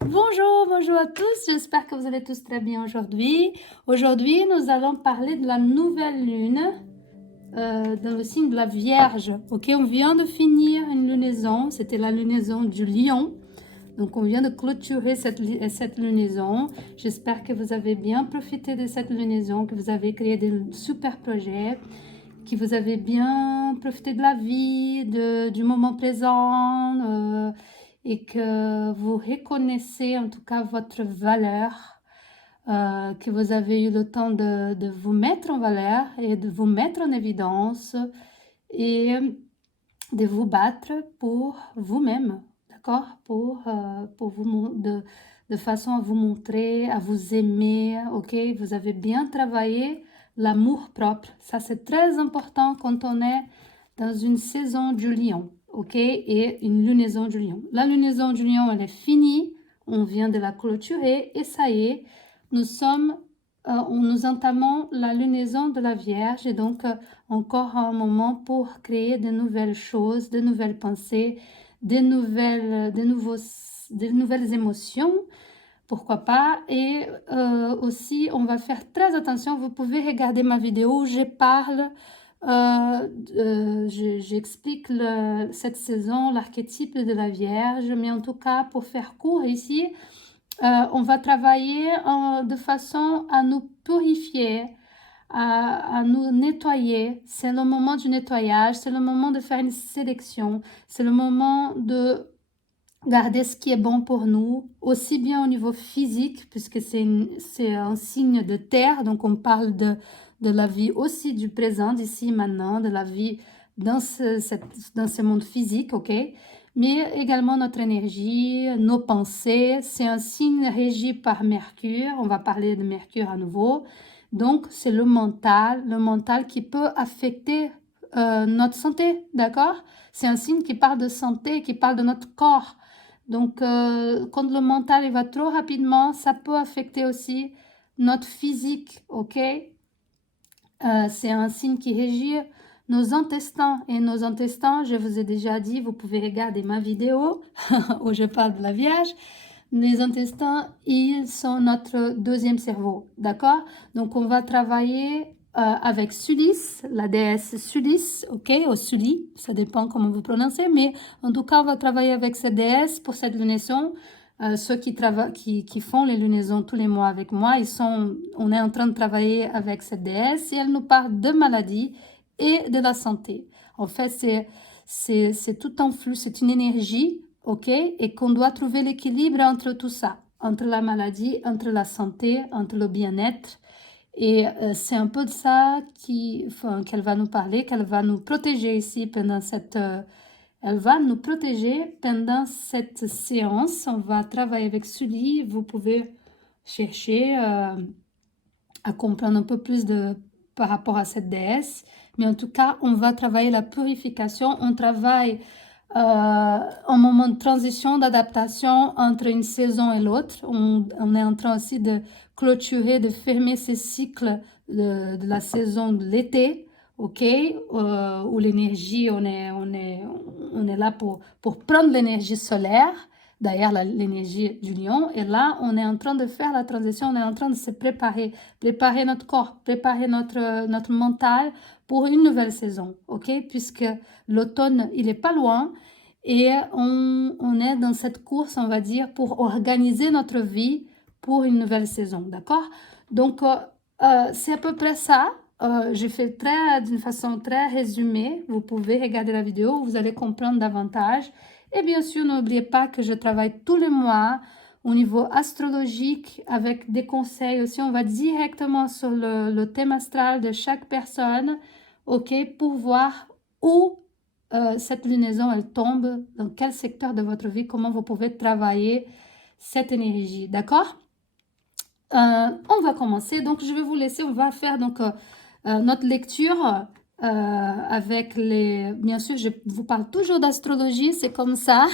Bonjour, bonjour à tous, j'espère que vous allez tous très bien aujourd'hui. Aujourd'hui, nous allons parler de la nouvelle lune dans le signe de la Vierge. Ok, on vient de finir une lunaison, c'était la lunaison du Lion. Donc, on vient de clôturer cette lunaison. J'espère que vous avez bien profité de cette lunaison, que vous avez créé des super projets, que vous avez bien profité de la vie, du moment présent, et que vous reconnaissez en tout cas votre valeur, que vous avez eu le temps de vous mettre en valeur et de vous mettre en évidence et de vous battre pour vous-même, d'accord? Pour vous, de façon à vous montrer, à vous aimer, ok? Vous avez bien travaillé l'amour propre. Ça, c'est très important quand on est dans une saison du lion, ok? Et une lunaison du lion. La lunaison du lion, elle est finie. On vient de la clôturer et ça y est, nous entamons la lunaison de la Vierge et donc encore un moment pour créer de nouvelles choses, de nouvelles pensées, de nouvelles émotions, pourquoi pas. Et aussi, on va faire très attention. Vous pouvez regarder ma vidéo où je parle, j'explique cette saison, l'archétype de la Vierge, mais en tout cas, pour faire court ici, on va travailler de façon à nous purifier, à nous nettoyer. C'est le moment du nettoyage, c'est le moment de faire une sélection, c'est le moment de garder ce qui est bon pour nous, aussi bien au niveau physique, puisque c'est un signe de terre, donc on parle de la vie aussi du présent, d'ici maintenant, de la vie dans ce monde physique, ok? Mais également notre énergie, nos pensées. C'est un signe régi par Mercure. On va parler de Mercure à nouveau. Donc, c'est le mental qui peut affecter notre santé, d'accord? C'est un signe qui parle de santé, qui parle de notre corps. Donc, quand le mental il va trop rapidement, ça peut affecter aussi notre physique, ok? C'est un signe qui régit nos intestins. Et nos intestins, je vous ai déjà dit, vous pouvez regarder ma vidéo où je parle de la Vierge. Les intestins, ils sont notre deuxième cerveau, d'accord? Donc, on va travailler avec Sulis, la déesse Sulis, ok? Ou Sully, ça dépend comment vous prononcez, mais en tout cas, on va travailler avec cette déesse pour cette lunaison. Ceux qui font les lunaisons tous les mois avec moi, on est en train de travailler avec cette déesse et elle nous parle de maladies et de la santé. En fait, c'est tout un flux, c'est une énergie, ok? Et qu'on doit trouver l'équilibre entre tout ça, entre la maladie, entre la santé, entre le bien-être. Et c'est un peu de ça qu'elle va nous parler, qu'elle va nous protéger ici pendant elle va nous protéger pendant cette séance. On va travailler avec Sully. Vous pouvez chercher à comprendre un peu plus par rapport à cette déesse. Mais en tout cas, on va travailler la purification. On travaille un moment de transition, d'adaptation entre une saison et l'autre. On est en train aussi de clôturer, de fermer ces cycles de la saison de l'été, ok, où l'énergie, on est là pour prendre l'énergie solaire, d'ailleurs l'énergie du lion, et là, on est en train de faire la transition, on est en train de se préparer notre corps, préparer notre mental pour une nouvelle saison, ok, puisque l'automne, il est pas loin, et on est dans cette course, on va dire, pour organiser notre vie pour une nouvelle saison, d'accord? Donc, c'est à peu près ça. J'ai fait d'une façon très résumée. Vous pouvez regarder la vidéo, vous allez comprendre davantage. Et bien sûr, n'oubliez pas que je travaille tous les mois au niveau astrologique avec des conseils aussi. On va directement sur le thème astral de chaque personne, ok, pour voir où cette lunaison, elle tombe, dans quel secteur de votre vie, comment vous pouvez travailler cette énergie, d'accord? On va commencer. Donc, je vais vous laisser. On va faire donc notre lecture avec les... Bien sûr, je vous parle toujours d'astrologie, c'est comme ça.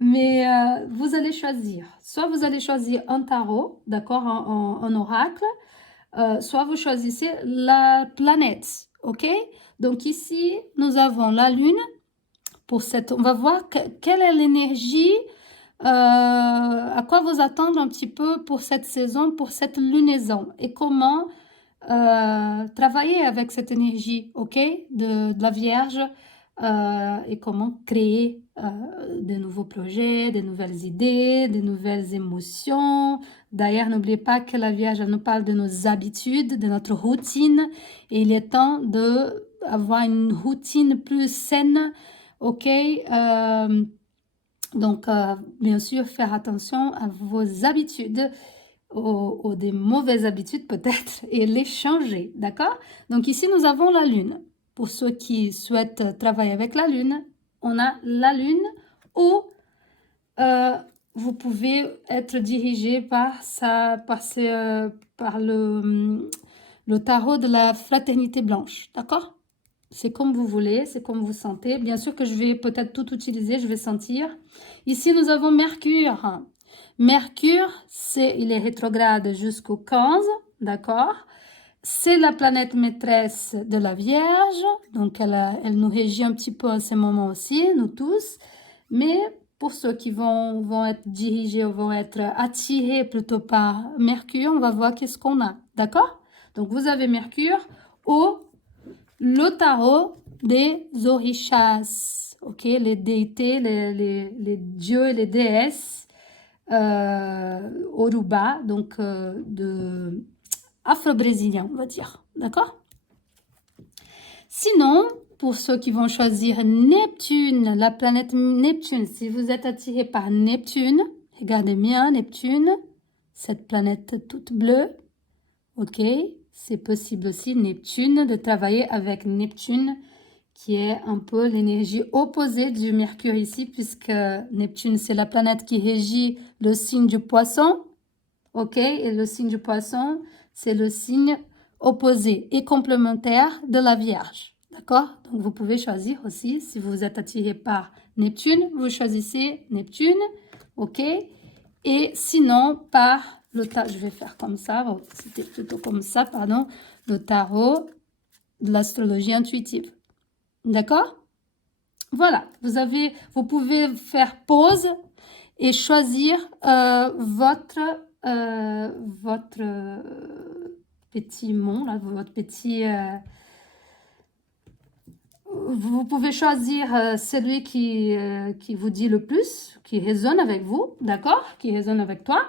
Mais vous allez choisir. Soit vous allez choisir un tarot, d'accord, un oracle, soit vous choisissez la planète, ok? Donc ici, nous avons la Lune. On va voir quelle est l'énergie à quoi vous attendre un petit peu pour cette saison, pour cette lunaison et comment travailler avec cette énergie, ok, de la Vierge et comment créer de nouveaux projets, de nouvelles idées, de nouvelles émotions. D'ailleurs, n'oubliez pas que la Vierge elle nous parle de nos habitudes, de notre routine et il est temps d'avoir une routine plus saine, ok. Donc, bien sûr, faire attention à vos habitudes, aux des mauvaises habitudes peut-être, et les changer, d'accord? Donc ici, nous avons la Lune. Pour ceux qui souhaitent travailler avec la Lune, on a la Lune ou vous pouvez être dirigé par le tarot de la Fraternité Blanche, d'accord? C'est comme vous voulez, c'est comme vous sentez. Bien sûr que je vais peut-être tout utiliser, je vais sentir. Ici, nous avons Mercure. Mercure, il est rétrograde jusqu'au 15, d'accord? C'est la planète maîtresse de la Vierge, donc elle nous régit un petit peu en ce moment aussi, nous tous. Mais pour ceux qui vont être dirigés ou vont être attirés plutôt par Mercure, on va voir qu'est-ce qu'on a, d'accord? Donc vous avez Mercure ou le tarot des orishas, ok, les déités, les dieux et les déesses Oruba, donc de afro-brésilien, on va dire, d'accord? Sinon, pour ceux qui vont choisir Neptune, la planète Neptune, si vous êtes attiré par Neptune, regardez bien Neptune, cette planète toute bleue, ok? C'est possible aussi Neptune, de travailler avec Neptune, qui est un peu l'énergie opposée du Mercure ici, puisque Neptune, c'est la planète qui régit le signe du Poisson, ok? Et le signe du Poisson, c'est le signe opposé et complémentaire de la Vierge, d'accord? Donc, vous pouvez choisir aussi, si vous êtes attiré par Neptune, vous choisissez Neptune, ok? Et sinon, par le tarot, je vais faire comme ça, c'était plutôt comme ça, pardon, le tarot de l'astrologie intuitive. D'accord? Voilà, vous pouvez faire pause et choisir votre petit mot, là, votre petit... vous pouvez choisir celui qui vous dit le plus, qui résonne avec vous, d'accord? Qui résonne avec toi.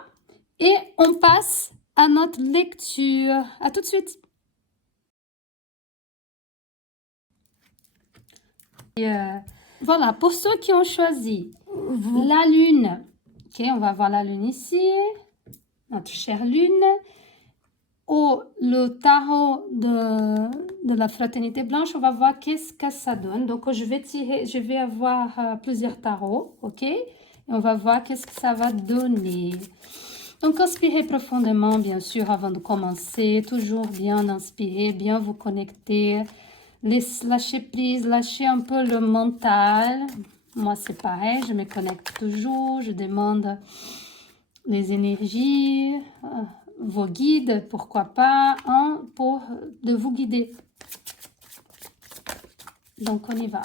Et on passe à notre lecture. À tout de suite. Voilà, pour ceux qui ont choisi la Lune, ok, on va voir la Lune ici, notre chère Lune, ou le tarot de la Fraternité Blanche, on va voir qu'est-ce que ça donne. Donc, je vais avoir plusieurs tarots, ok, et on va voir qu'est-ce que ça va donner. Donc, inspirez profondément, bien sûr, avant de commencer. Toujours bien inspirer, bien vous connecter. Lâcher prise, lâcher un peu le mental. Moi, c'est pareil, je me connecte toujours. Je demande les énergies, vos guides, pourquoi pas, pour de vous guider. Donc, on y va.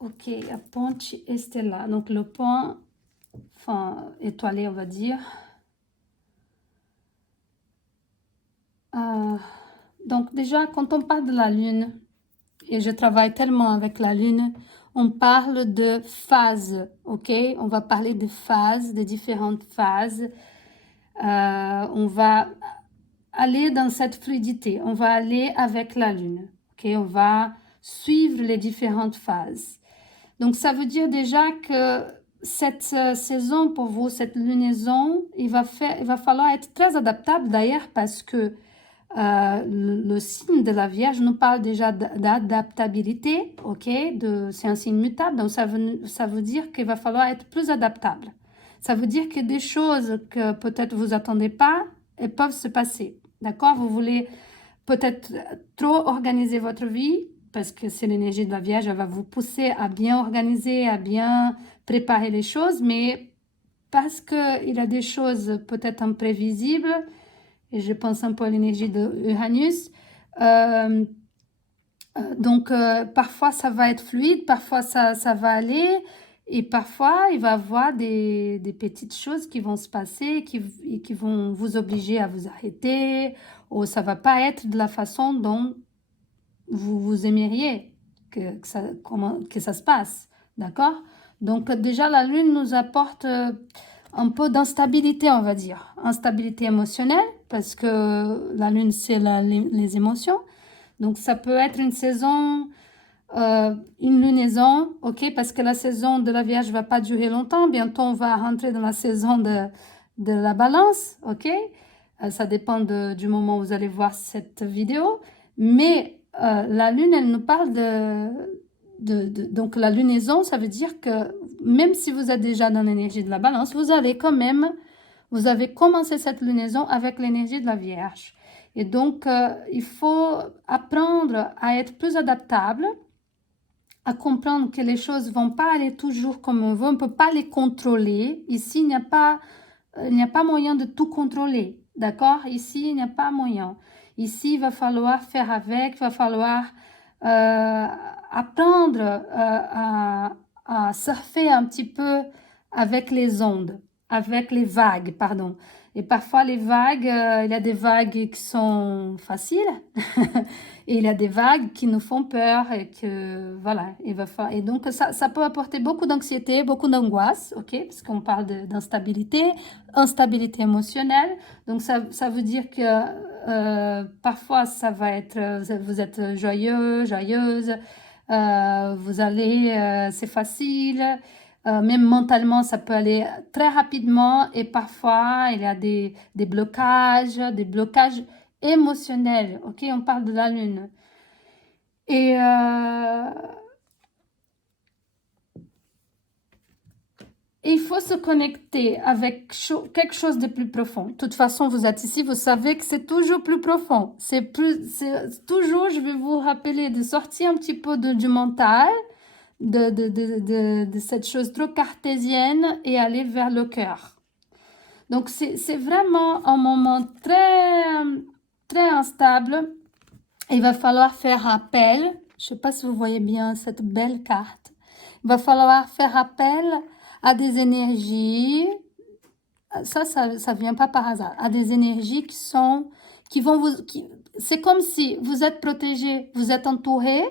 Ok, a ponte Estella. Donc, le pont, enfin, étoilé, on va dire. Donc, déjà, quand on parle de la Lune, et je travaille tellement avec la Lune, on parle de phases, ok? On va parler de phases, de différentes phases. On va aller dans cette fluidité, on va aller avec la Lune, ok? On va suivre les différentes phases. Donc, ça veut dire déjà que cette saison pour vous, cette lunaison, il va falloir être très adaptable d'ailleurs parce que le signe de la Vierge nous parle déjà d'adaptabilité, ok? C'est un signe mutable, donc ça veut dire qu'il va falloir être plus adaptable. Ça veut dire que des choses que peut-être vous attendez pas, elles peuvent se passer, d'accord? Vous voulez peut-être trop organiser votre vie, parce que c'est l'énergie de la Vierge, elle va vous pousser à bien organiser, à bien préparer les choses, mais parce qu'il y a des choses peut-être imprévisibles, et je pense un peu à l'énergie de Uranus, Donc, parfois, ça va être fluide, parfois, ça va aller, et parfois, il va y avoir des petites choses qui vont se passer, qui vont vous obliger à vous arrêter, ou ça va pas être de la façon dont vous aimeriez que ça se passe, d'accord? Donc, déjà, la Lune nous apporte un peu d'instabilité, on va dire. Instabilité émotionnelle, parce que la Lune, c'est les émotions. Donc, ça peut être une saison, une lunaison, ok, parce que la saison de la Vierge ne va pas durer longtemps. Bientôt, on va rentrer dans la saison de la Balance, ok? Ça dépend du moment où vous allez voir cette vidéo. Mais la Lune, elle nous parle donc la lunaison, ça veut dire que même si vous êtes déjà dans l'énergie de la Balance, vous avez commencé cette lunaison avec l'énergie de la Vierge. Et donc, il faut apprendre à être plus adaptable, à comprendre que les choses ne vont pas aller toujours comme on veut, on ne peut pas les contrôler. Ici, il n'y a pas moyen de tout contrôler, d'accord? Ici, il n'y a pas moyen. Ici, il va falloir faire avec, il va falloir apprendre à surfer un petit peu avec les ondes, avec les vagues, pardon. Et parfois, les vagues, il y a des vagues qui sont faciles et il y a des vagues qui nous font peur et que, voilà, et donc ça peut apporter beaucoup d'anxiété, beaucoup d'angoisse, ok, parce qu'on parle d'instabilité, instabilité émotionnelle. Donc, ça veut dire que parfois, ça va être, vous êtes joyeux, joyeuse, c'est facile. Même mentalement, ça peut aller très rapidement et parfois, il y a des blocages émotionnels. Ok, on parle de la Lune. Et il faut se connecter avec quelque chose de plus profond. De toute façon, vous êtes ici, vous savez que c'est toujours plus profond. C'est toujours, je vais vous rappeler de sortir un petit peu du mental, de cette chose trop cartésienne et aller vers le cœur. Donc, c'est vraiment un moment très, très instable. Il va falloir faire appel. Je ne sais pas si vous voyez bien cette belle carte. Il va falloir faire appel à des énergies. Ça vient pas par hasard. À des énergies qui vont c'est comme si vous êtes protégé, vous êtes entouré,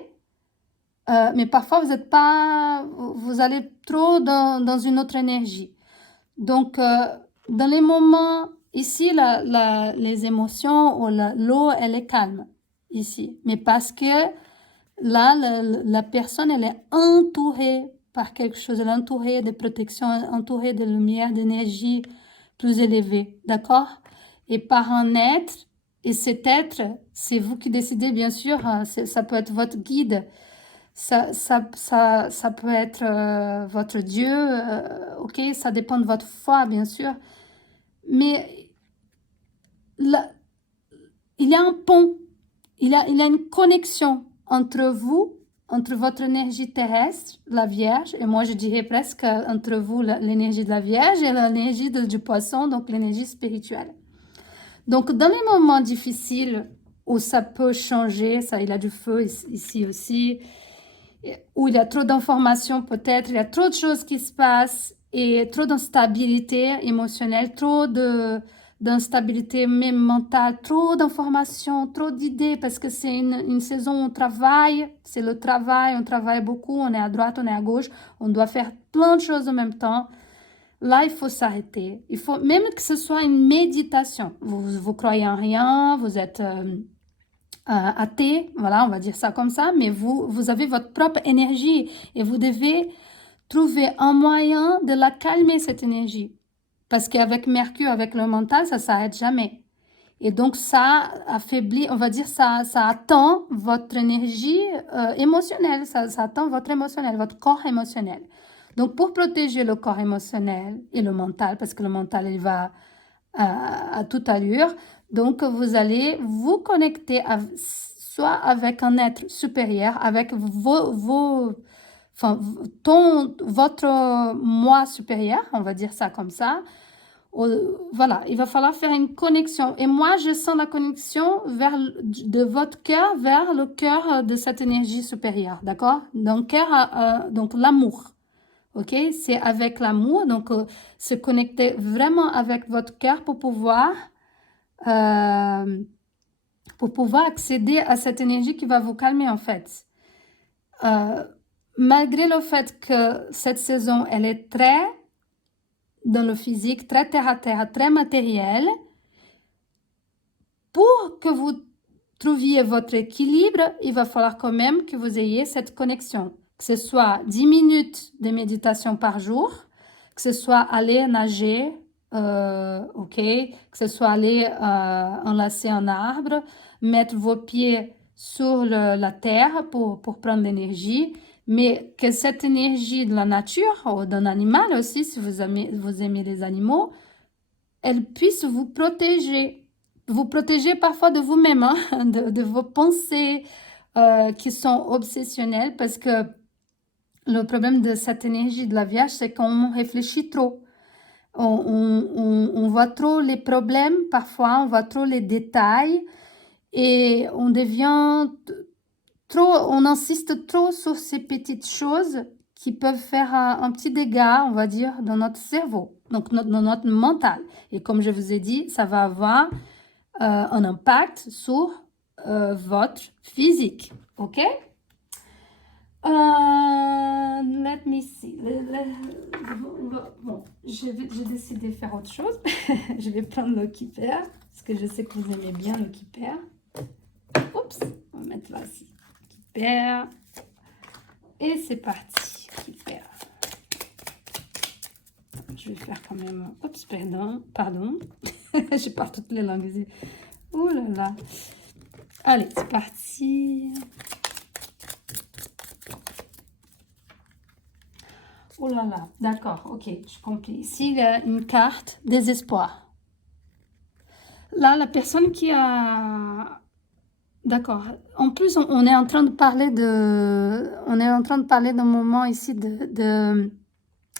mais parfois vous allez trop dans une autre énergie. Donc, dans les moments, ici, les émotions ou l'eau, elle est calme, ici. Mais parce que là, la personne, elle est entourée par quelque chose, elle est entourée de protection, entourée de lumière, d'énergie plus élevée, d'accord? Et par un être, et cet être, c'est vous qui décidez, bien sûr, ça peut être votre guide, ça peut être votre Dieu, ok, ça dépend de votre foi, bien sûr. Mais là, il y a un pont, il y a une connexion entre vous, entre votre énergie terrestre, la Vierge, et moi je dirais presque entre vous l'énergie de la Vierge et l'énergie du poisson, donc l'énergie spirituelle. Donc dans les moments difficiles où ça peut changer, ça il y a du feu ici aussi, où il y a trop d'informations peut-être, il y a trop de choses qui se passent et trop d'instabilité émotionnelle, trop d'instabilité même mentale, trop d'informations, trop d'idées parce que c'est une saison où on travaille, c'est le travail, on travaille beaucoup, on est à droite, on est à gauche, on doit faire plein de choses en même temps. Là, il faut s'arrêter. Il faut même que ce soit une méditation. Vous croyez en rien, vous êtes athée, voilà, on va dire ça comme ça, mais vous avez votre propre énergie et vous devez trouver un moyen de la calmer, cette énergie. Parce qu'avec Mercure, avec le mental, ça ne s'arrête jamais. Et donc, ça affaiblit, on va dire, ça attend votre énergie émotionnelle, ça attend votre émotionnel, votre corps émotionnel. Donc, pour protéger le corps émotionnel et le mental, parce que le mental, il va à toute allure, donc vous allez vous connecter soit avec un être supérieur, avec votre moi supérieur, on va dire ça comme ça, Voilà, il va falloir faire une connexion. Et moi, je sens la connexion de votre cœur vers le cœur de cette énergie supérieure, d'accord? Donc, donc l'amour, ok? C'est avec l'amour, donc se connecter vraiment avec votre cœur pour pouvoir accéder à cette énergie qui va vous calmer, en fait. Malgré le fait que cette saison, elle est très dans le physique, très terre à terre, très matériel, pour que vous trouviez votre équilibre, il va falloir quand même que vous ayez cette connexion. Que ce soit 10 minutes de méditation par jour, que ce soit aller nager, ok, que ce soit aller enlacer un arbre, mettre vos pieds sur la terre pour prendre l'énergie, mais que cette énergie de la nature ou d'un animal aussi, si vous aimez les animaux, elle puisse vous protéger parfois de vous-même, hein, de vos pensées qui sont obsessionnelles, parce que le problème de cette énergie de la Vierge, c'est qu'on réfléchit trop. On voit trop les problèmes, parfois on voit trop les détails et on devient on insiste trop sur ces petites choses qui peuvent faire un petit dégât, on va dire, dans notre cerveau, donc dans notre mental. Et comme je vous ai dit, ça va avoir un impact sur votre physique, ok? Let me see. Bon, j'ai décidé de faire autre chose. Je vais prendre le Keeper, parce que je sais que vous aimez bien le Keeper. Oups, on va mettre là aussi. Keeper. Et c'est parti, Keeper. Je vais faire quand même... Oups, pardon. Je parle toutes les langues. Ouh là là. Allez, c'est parti. Oh là là, d'accord, ok, je comprends. Ici, il y a une carte désespoir. Là, la personne qui a... D'accord. En plus, on est en train de parler d'un moment ici de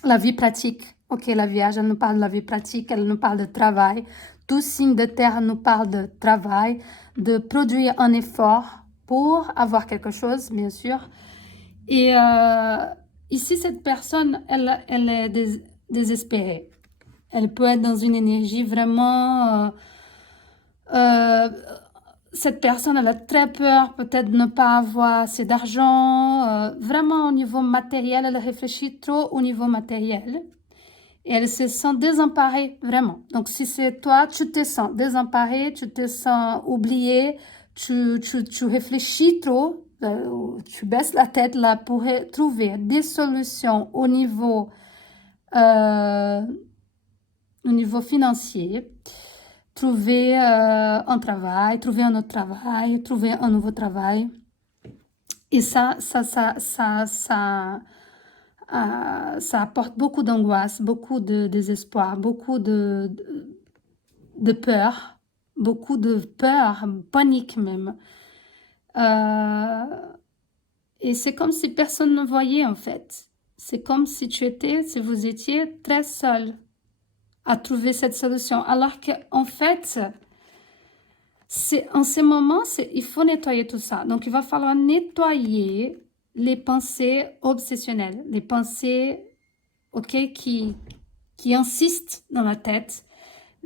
la vie pratique. Ok, la Vierge, elle nous parle de la vie pratique, elle nous parle de travail. Tout signe de terre nous parle de travail, de produire un effort pour avoir quelque chose, bien sûr. Et ici, cette personne, elle est désespérée. Elle peut être dans une énergie vraiment... cette personne, elle a très peur peut-être de ne pas avoir assez d'argent. Vraiment, au niveau matériel, elle réfléchit trop au niveau matériel. Et elle se sent désemparée, vraiment. Donc, si c'est toi, tu te sens désemparée, tu te sens oubliée, tu réfléchis trop, tu baisses la tête là pour trouver des solutions au niveau financier, trouver un travail, trouver un autre travail, trouver un nouveau travail. Et ça apporte beaucoup d'angoisse, beaucoup de désespoir, beaucoup de peur, panique même. Et c'est comme si personne ne voyait en fait. C'est comme si vous étiez très seul à trouver cette solution. Alors qu'en fait, en ce moment, il faut nettoyer tout ça. Donc, il va falloir nettoyer les pensées obsessionnelles, les pensées qui insistent dans la tête.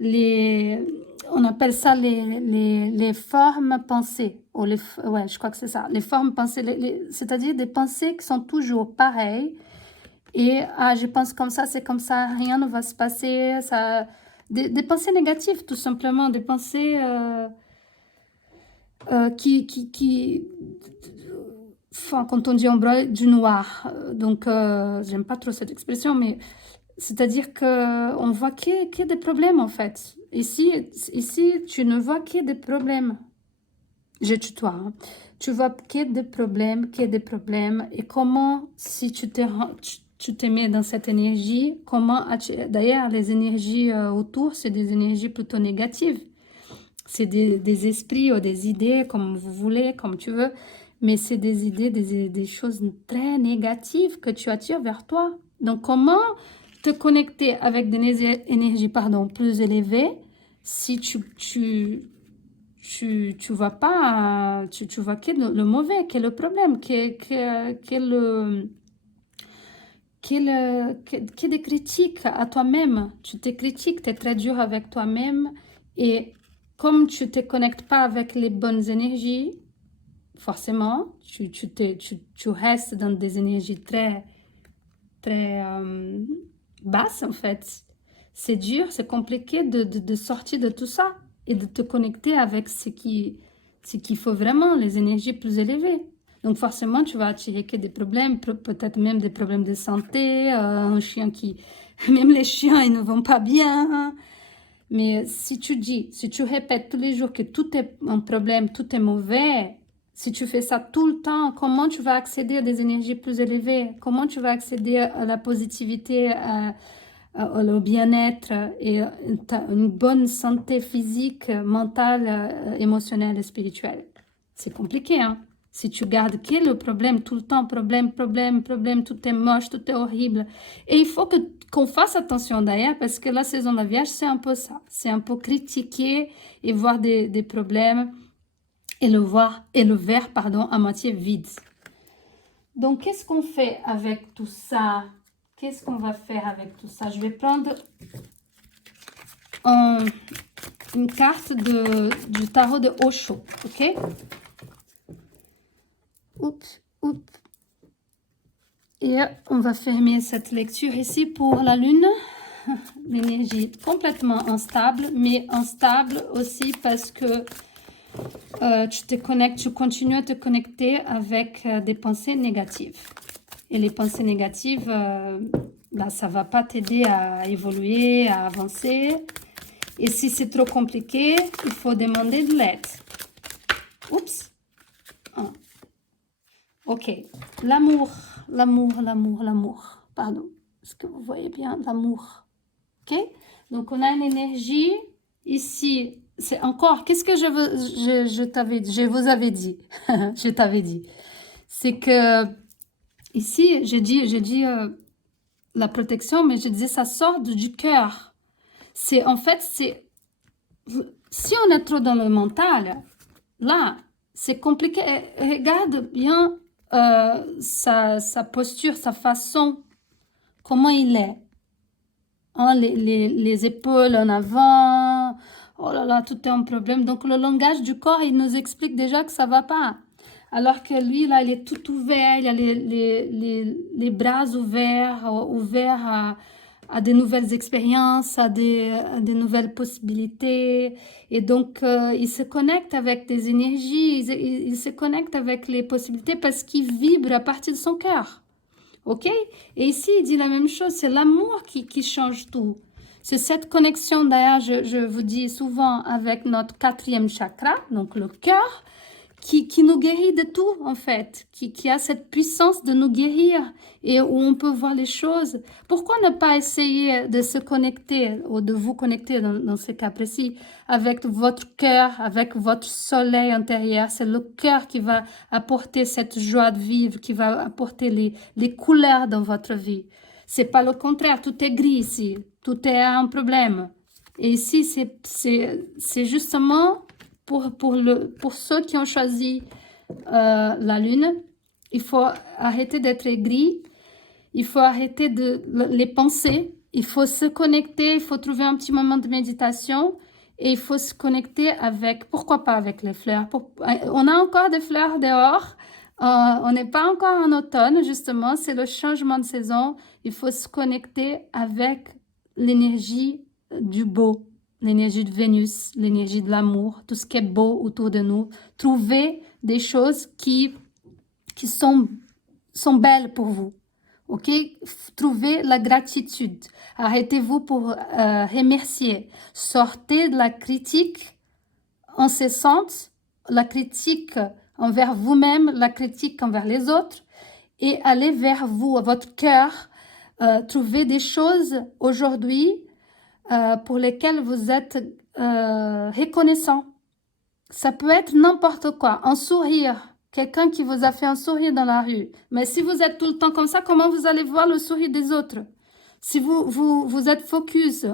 On appelle ça les formes pensées. Ouais, je crois que c'est ça. Les formes pensées, c'est-à-dire des pensées qui sont toujours pareilles. Et je pense comme ça, c'est comme ça, rien ne va se passer. Des pensées négatives, tout simplement. Des pensées enfin, quand on dit ombre, du noir. Donc, j'aime pas trop cette expression, mais c'est-à-dire qu'on voit qu'il y a des problèmes, en fait. Ici, tu ne vois que des problèmes. Je tutoie. Hein. Tu vois qu'il y a des problèmes. Et comment, si tu te mets dans cette énergie, d'ailleurs, les énergies autour, c'est des énergies plutôt négatives. C'est des esprits ou des idées, comme vous voulez, comme tu veux. Mais c'est des idées, des choses très négatives que tu attires vers toi. Donc, comment te connecter avec des énergies plus élevées si tu vois pas, tu vois quel est le mauvais, quel est le problème, quel des critiques à toi-même. Tu te critiques, tu es très dur avec toi-même. Et comme tu ne te connectes pas avec les bonnes énergies, forcément, tu restes dans des énergies très, très basses, en fait. C'est dur, c'est compliqué de sortir de tout ça et de te connecter avec ce qu'il faut vraiment, les énergies plus élevées. Donc forcément, tu vas attirer que des problèmes, peut-être même des problèmes de santé, un chien qui... Même les chiens, ils ne vont pas bien. Mais si tu répètes tous les jours que tout est un problème, tout est mauvais, si tu fais ça tout le temps, comment tu vas accéder à des énergies plus élevées? Comment tu vas accéder à la positivité, au bien-être et une bonne santé physique, mentale, émotionnelle et spirituelle? C'est compliqué, hein? Si tu gardes quel est le problème tout le temps, problème, tout est moche, tout est horrible. Et il faut qu'on fasse attention d'ailleurs parce que la saison de la Vierge, c'est un peu ça. C'est un peu critiquer et voir des problèmes et le verre, à moitié vide. Donc, qu'est-ce qu'on fait avec tout ça? Qu'est-ce qu'on va faire avec tout ça? Je vais prendre une carte du tarot de Osho, ok? Oups. Et on va fermer cette lecture ici pour la lune. L'énergie complètement instable, mais instable aussi parce que tu continues à te connecter avec des pensées négatives. Et les pensées négatives, ça ne va pas t'aider à évoluer, à avancer. Et si c'est trop compliqué, il faut demander de l'aide. Oups. Ok, l'amour. Pardon, est-ce que vous voyez bien l'amour? Ok, donc on a une énergie ici. C'est encore, qu'est-ce que je vous avais dit, je t'avais dit. C'est que ici, j'ai dit la protection, mais je disais ça sort du cœur. Si on est trop dans le mental, là, c'est compliqué. Regarde bien sa posture, sa façon, comment il est. Hein, les épaules en avant, oh là là, tout est un problème. Donc le langage du corps, il nous explique déjà que ça va pas. Alors que lui, là, il est tout ouvert, il a les bras ouverts à de nouvelles expériences, à des nouvelles possibilités. Et donc, il se connecte avec des énergies, il se connecte avec les possibilités parce qu'il vibre à partir de son cœur. Ok? Et ici, il dit la même chose, c'est l'amour qui change tout. C'est cette connexion, d'ailleurs, je vous dis souvent, avec notre 4e chakra, donc le cœur, qui nous guérit de tout, en fait, qui a cette puissance de nous guérir et où on peut voir les choses. Pourquoi ne pas essayer de se connecter ou de vous connecter dans ce cas précis avec votre cœur, avec votre soleil intérieur? C'est le cœur qui va apporter cette joie de vivre, qui va apporter les couleurs dans votre vie. C'est pas le contraire, tout est gris ici, tout est un problème. Et ici, c'est justement... Pour ceux qui ont choisi la lune, il faut arrêter d'être gris, il faut arrêter de les penser, il faut se connecter, il faut trouver un petit moment de méditation et il faut se connecter avec, pourquoi pas avec les fleurs. On a encore des fleurs dehors, on n'est pas encore en automne, justement, c'est le changement de saison. Il faut se connecter avec l'énergie du beau. L'énergie de Vénus, l'énergie de l'amour, tout ce qui est beau autour de nous. Trouver des choses qui sont belles pour vous. Ok? Trouvez la gratitude. Arrêtez-vous pour remercier. Sortez de la critique incessante, la critique envers vous-même, la critique envers les autres et allez vers vous, à votre cœur. Trouvez des choses aujourd'hui pour lesquels vous êtes reconnaissant. Ça peut être n'importe quoi, un sourire, quelqu'un qui vous a fait un sourire dans la rue. Mais si vous êtes tout le temps comme ça, comment vous allez voir le sourire des autres? Si vous êtes focus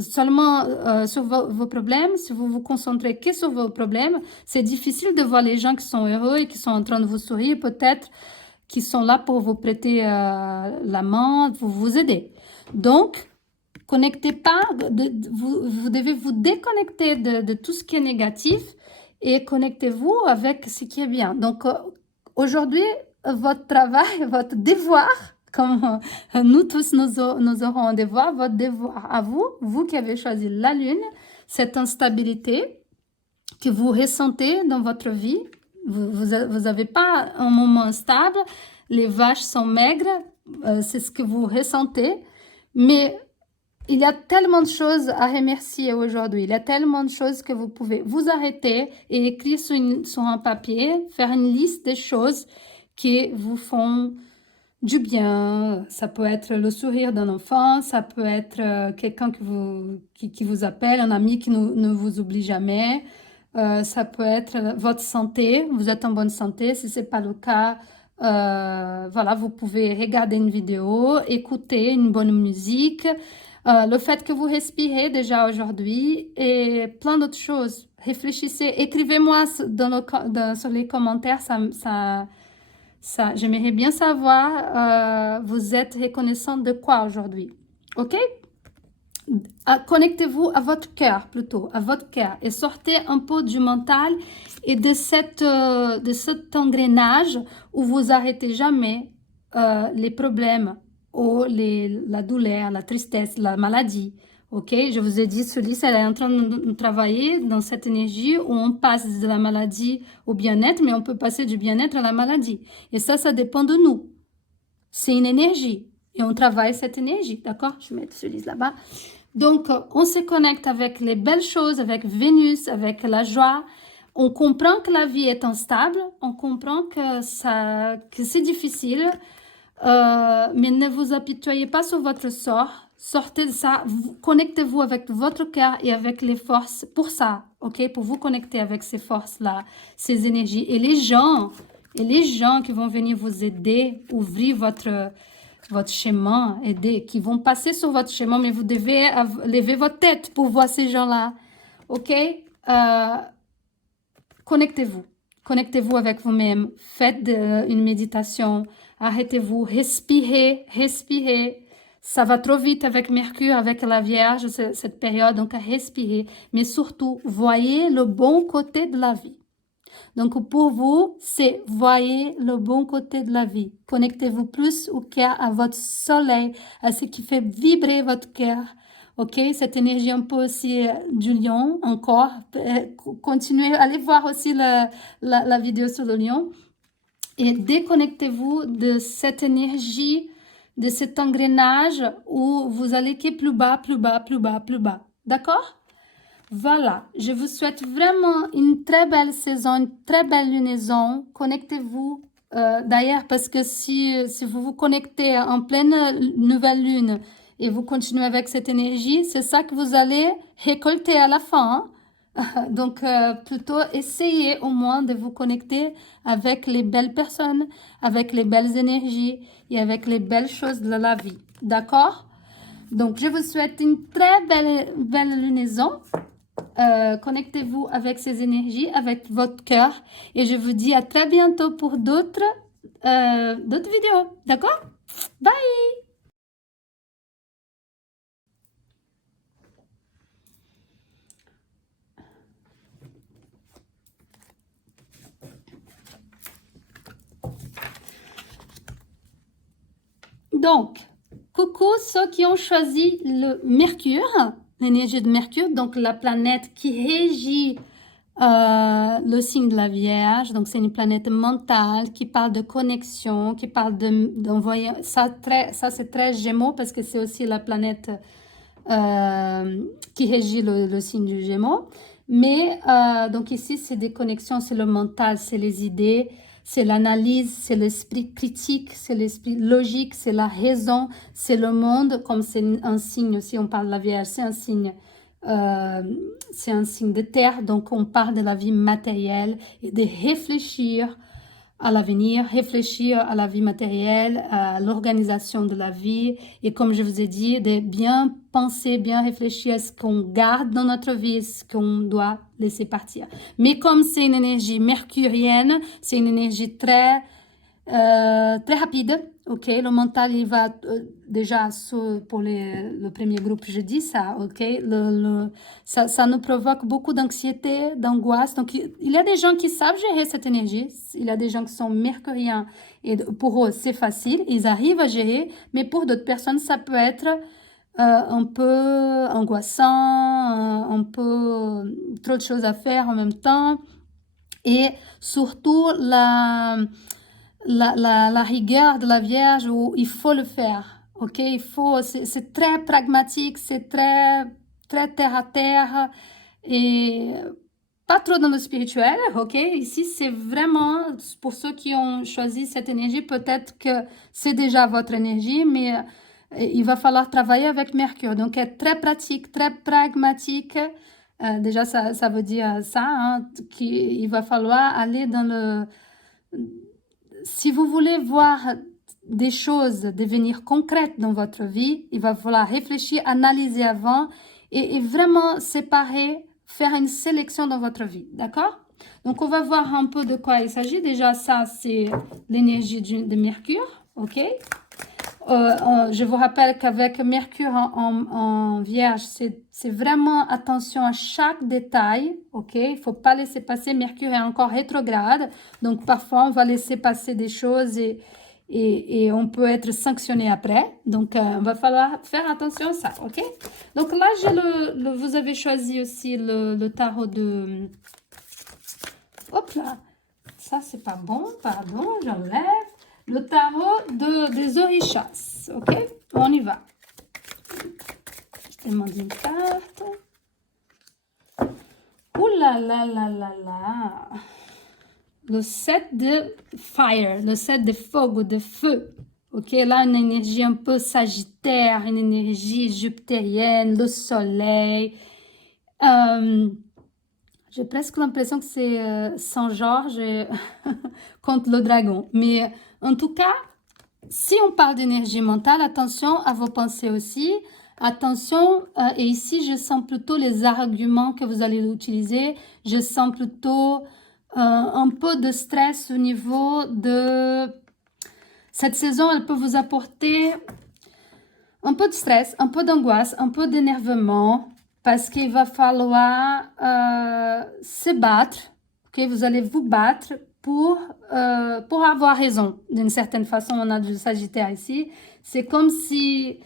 seulement sur vos problèmes, si vous vous concentrez que sur vos problèmes, c'est difficile de voir les gens qui sont heureux et qui sont en train de vous sourire, peut-être qui sont là pour vous prêter la main, pour vous aider. Donc, connectez pas, vous devez vous déconnecter de tout ce qui est négatif et connectez-vous avec ce qui est bien. Donc, aujourd'hui, votre travail, votre devoir, comme nous tous, nous aurons un devoir, votre devoir à vous, vous qui avez choisi la Lune, cette instabilité que vous ressentez dans votre vie. Vous n'avez pas un moment stable, les vaches sont maigres, c'est ce que vous ressentez, mais il y a tellement de choses à remercier aujourd'hui. Il y a tellement de choses que vous pouvez vous arrêter et écrire sur un papier, faire une liste des choses qui vous font du bien. Ça peut être le sourire d'un enfant, ça peut être quelqu'un qui vous appelle, un ami qui ne vous oublie jamais. Ça peut être votre santé, vous êtes en bonne santé. Si ce n'est pas le cas, voilà, vous pouvez regarder une vidéo, écouter une bonne musique. Le fait que vous respirez déjà aujourd'hui et plein d'autres choses. Réfléchissez, écrivez-moi sur les commentaires, j'aimerais bien savoir, vous êtes reconnaissant de quoi aujourd'hui, ok? Connectez-vous à votre cœur plutôt, à votre cœur et sortez un peu du mental et de cet engrenage où vous arrêtez jamais les problèmes ou la douleur, la tristesse, la maladie. Ok, je vous ai dit, Célice, elle est en train de travailler dans cette énergie où on passe de la maladie au bien-être, mais on peut passer du bien-être à la maladie. Et ça dépend de nous. C'est une énergie et on travaille cette énergie, d'accord? Je vais mettre Célice là-bas. Donc, on se connecte avec les belles choses, avec Vénus, avec la joie. On comprend que la vie est instable, on comprend que c'est difficile, mais ne vous apitoyez pas sur votre sort. Sortez de ça, connectez-vous avec votre cœur et avec les forces pour ça, ok? Pour vous connecter avec ces forces-là, ces énergies. Et les gens qui vont venir vous aider, ouvrir votre chemin, qui vont passer sur votre chemin, mais vous devez lever votre tête pour voir ces gens-là, ok? Connectez-vous. Connectez-vous avec vous-même. Faites une méditation. Arrêtez-vous. Respirez. Ça va trop vite avec Mercure, avec la Vierge, cette période. Donc, respirez. Mais surtout, voyez le bon côté de la vie. Donc, pour vous, c'est voyez le bon côté de la vie. Connectez-vous plus au cœur, à votre soleil, à ce qui fait vibrer votre cœur. Ok, cette énergie un peu aussi du lion, encore. Continuez, allez voir aussi la vidéo sur le lion. Et déconnectez-vous de cette énergie, de cet engrenage où vous allez que plus bas, plus bas, plus bas, plus bas. D'accord? Voilà, je vous souhaite vraiment une très belle saison, une très belle lunaison. Connectez-vous. D'ailleurs, parce que si vous vous connectez en pleine nouvelle lune et vous continuez avec cette énergie, c'est ça que vous allez récolter à la fin. Donc, plutôt essayez au moins de vous connecter avec les belles personnes, avec les belles énergies et avec les belles choses de la vie. D'accord? Donc, je vous souhaite une très belle lunaison. Connectez-vous avec ces énergies, avec votre cœur. Et je vous dis à très bientôt pour d'autres vidéos. D'accord? Bye! Donc, coucou ceux qui ont choisi le Mercure, l'énergie de Mercure, donc la planète qui régit le signe de la Vierge. Donc, c'est une planète mentale qui parle de connexion, qui parle d'envoyer... Ça, c'est très Gémeaux parce que c'est aussi la planète qui régit le signe du Gémeaux. Mais, donc ici, c'est des connexions, c'est le mental, c'est les idées, c'est l'analyse, c'est l'esprit critique, c'est l'esprit logique, c'est la raison, c'est le monde, comme c'est un signe aussi, on parle de la Vierge, c'est un signe de terre, donc on parle de la vie matérielle et de réfléchir à l'avenir, réfléchir à la vie matérielle, à l'organisation de la vie. Et comme je vous ai dit, de bien penser, bien réfléchir à ce qu'on garde dans notre vie, ce qu'on doit laisser partir. Mais comme c'est une énergie mercurienne, c'est une énergie très rapide, ok? Le mental, il va déjà, pour le premier groupe, je dis ça, ok? Ça nous provoque beaucoup d'anxiété, d'angoisse. Donc, il y a des gens qui savent gérer cette énergie. Il y a des gens qui sont mercuriens et pour eux, c'est facile. Ils arrivent à gérer, mais pour d'autres personnes, ça peut être un peu angoissant, un peu trop de choses à faire en même temps. Et surtout, la rigueur de la Vierge où il faut le faire, ok? C'est très pragmatique, c'est très terre à terre et pas trop dans le spirituel, ok? Ici, c'est vraiment, pour ceux qui ont choisi cette énergie, peut-être que c'est déjà votre énergie, mais il va falloir travailler avec Mercure. Donc, être très pratique, très pragmatique. Déjà, ça veut dire ça, hein, qu'il va falloir aller dans le... Si vous voulez voir des choses devenir concrètes dans votre vie, il va falloir réfléchir, analyser avant et vraiment séparer, faire une sélection dans votre vie, d'accord? Donc, on va voir un peu de quoi il s'agit. Déjà, ça, c'est l'énergie de Mercure, ok? Je vous rappelle qu'avec Mercure en Vierge, c'est vraiment attention à chaque détail, ok? Il ne faut pas laisser passer. Mercure est encore rétrograde, donc parfois on va laisser passer des choses et on peut être sanctionné après. Donc, il va falloir faire attention à ça, ok? Donc là, vous avez choisi aussi le tarot de... Hop là, ça c'est pas bon, pardon, j'enlève. Le tarot des orishas, ok? On y va. Je demande une carte. Ouh là là là là là. Le 7 de fire, le 7 de fogo, de feu. Ok, là une énergie un peu sagittaire, une énergie jupitérienne, le soleil. J'ai presque l'impression que c'est Saint-Georges contre le dragon. Mais en tout cas, si on parle d'énergie mentale, attention à vos pensées aussi. Attention, et ici, je sens plutôt les arguments que vous allez utiliser. Je sens plutôt un peu de stress au niveau de... Cette saison, elle peut vous apporter un peu de stress, un peu d'angoisse, un peu d'énervement, parce qu'il va falloir se battre, ok? Vous allez vous battre pour avoir raison. D'une certaine façon, on a du Sagittaire ici. C'est comme si,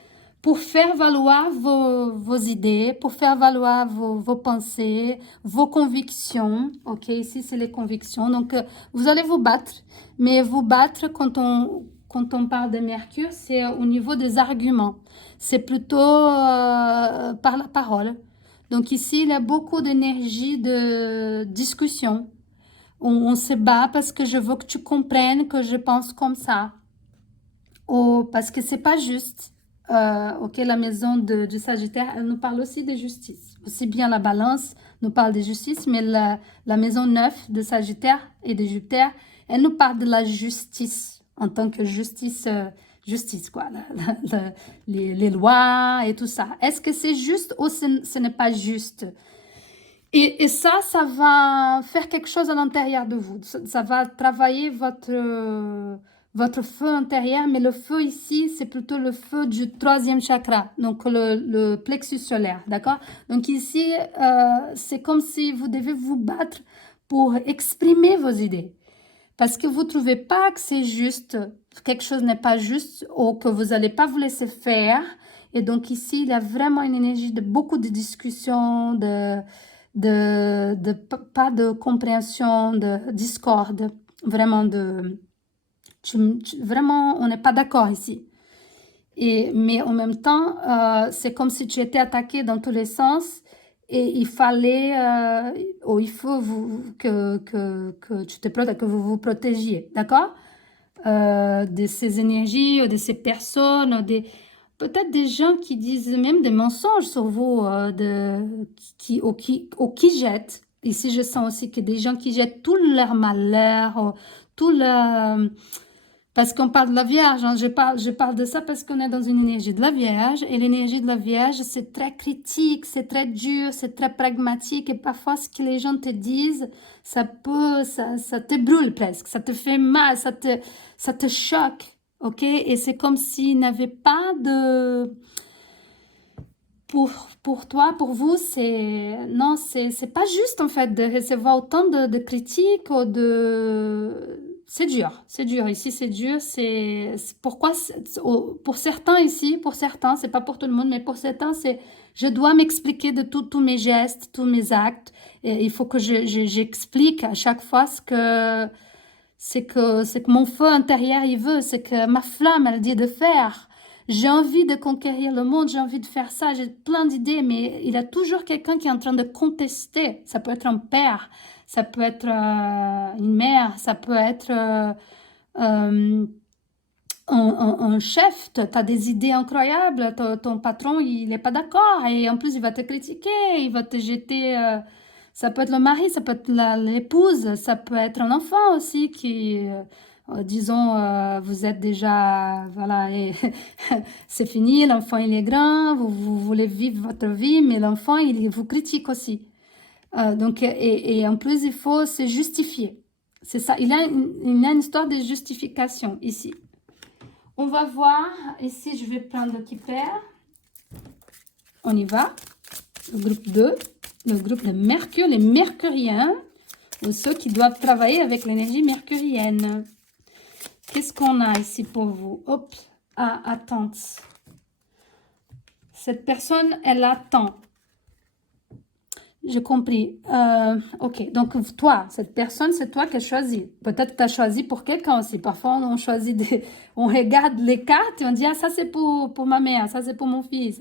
pour faire valoir vos idées, pour faire valoir vos pensées, vos convictions, ok? Ici, c'est les convictions. Donc, vous allez vous battre, mais vous battre quand on parle de Mercure, c'est au niveau des arguments. C'est plutôt par la parole. Donc ici, il y a beaucoup d'énergie de discussion. On se bat parce que je veux que tu comprennes que je pense comme ça. Ou parce que c'est pas juste. Ok, la maison du Sagittaire, elle nous parle aussi de justice. Aussi bien la balance nous parle de justice, mais la maison 9 de Sagittaire et de Jupiter, elle nous parle de la justice en tant que justice, justice quoi, les lois et tout ça. Est-ce que c'est juste ou ce n'est pas juste? Et ça va faire quelque chose à l'intérieur de vous. Ça va travailler votre feu intérieur, mais le feu ici, c'est plutôt le feu du troisième chakra, donc le plexus solaire, d'accord? Donc ici, c'est comme si vous devez vous battre pour exprimer vos idées. Parce que vous ne trouvez pas que c'est juste, quelque chose n'est pas juste ou que vous n'allez pas vous laisser faire. Et donc ici, il y a vraiment une énergie de beaucoup de discussions, pas de compréhension, de discorde, vraiment vraiment, on n'est pas d'accord ici. Mais en même temps, c'est comme si tu étais attaqué dans tous les sens et il fallait, ou il faut que tu te protèges, que vous vous protégiez, d'accord? De ces énergies, ou de ces personnes, peut-être des gens qui disent même des mensonges sur vous, qui jettent. Ici, je sens aussi que des gens qui jettent tout leur malheur, tout le... Parce qu'on parle de la Vierge, hein, je parle de ça parce qu'on est dans une énergie de la Vierge. Et l'énergie de la Vierge, c'est très critique, c'est très dur, c'est très pragmatique. Et parfois, ce que les gens te disent, ça te brûle presque, ça te fait mal, ça te choque. Ok? Et c'est comme s'il n'avait pas de... Pour toi, pour vous, non, c'est pas juste en fait de recevoir autant de critiques ou de... C'est dur. Ici, c'est dur. Pourquoi pour certains ici, pour certains, c'est pas pour tout le monde, mais pour certains, c'est je dois m'expliquer de tous mes gestes, tous mes actes. Et il faut que j'explique à chaque fois c'est que mon feu intérieur il veut, c'est que ma flamme elle dit de faire. J'ai envie de conquérir le monde, j'ai envie de faire ça, j'ai plein d'idées, mais il y a toujours quelqu'un qui est en train de contester. Ça peut être un père, ça peut être une mère, ça peut être euh, un chef. Tu as des idées incroyables, ton patron, il n'est pas d'accord, et en plus, il va te critiquer, il va te jeter... ça peut être le mari, ça peut être l'épouse, ça peut être un enfant aussi qui... disons, vous êtes déjà, voilà, et c'est fini, l'enfant il est grand, vous voulez vivre votre vie, mais l'enfant il vous critique aussi. Donc, et en plus il faut se justifier. C'est ça, il a une histoire de justification ici. On va voir, ici je vais prendre qui perd. On y va. Le groupe 2, le groupe de Mercure, les Mercuriens, ou ceux qui doivent travailler avec l'énergie mercurienne. Qu'est-ce qu'on a ici pour vous? Hop, attente. Cette personne, elle attend. J'ai compris. Ok, donc toi, cette personne, c'est toi qui as choisi. Peut-être que tu as choisi pour quelqu'un aussi. Parfois, on choisit on regarde les cartes et on dit, ah, ça c'est pour ma mère, ça c'est pour mon fils.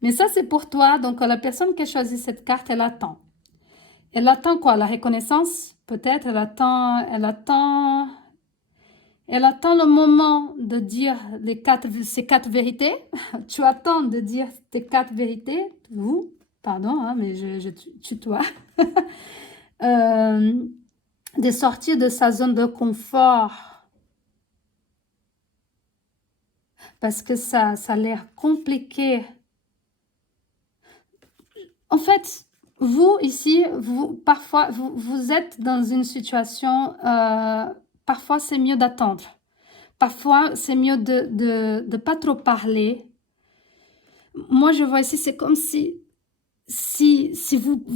Mais ça c'est pour toi. Donc la personne qui a choisi cette carte, elle attend. Elle attend quoi? La reconnaissance? Peut-être, elle attend le moment de dire ces quatre vérités. Tu attends de dire tes quatre vérités. Vous, pardon, hein, mais je tutoie. De sortir de sa zone de confort. Parce que ça a l'air compliqué. En fait, vous, ici, parfois, vous êtes dans une situation... parfois, c'est mieux d'attendre. Parfois, c'est mieux de ne pas trop parler. Moi, je vois ici, c'est comme si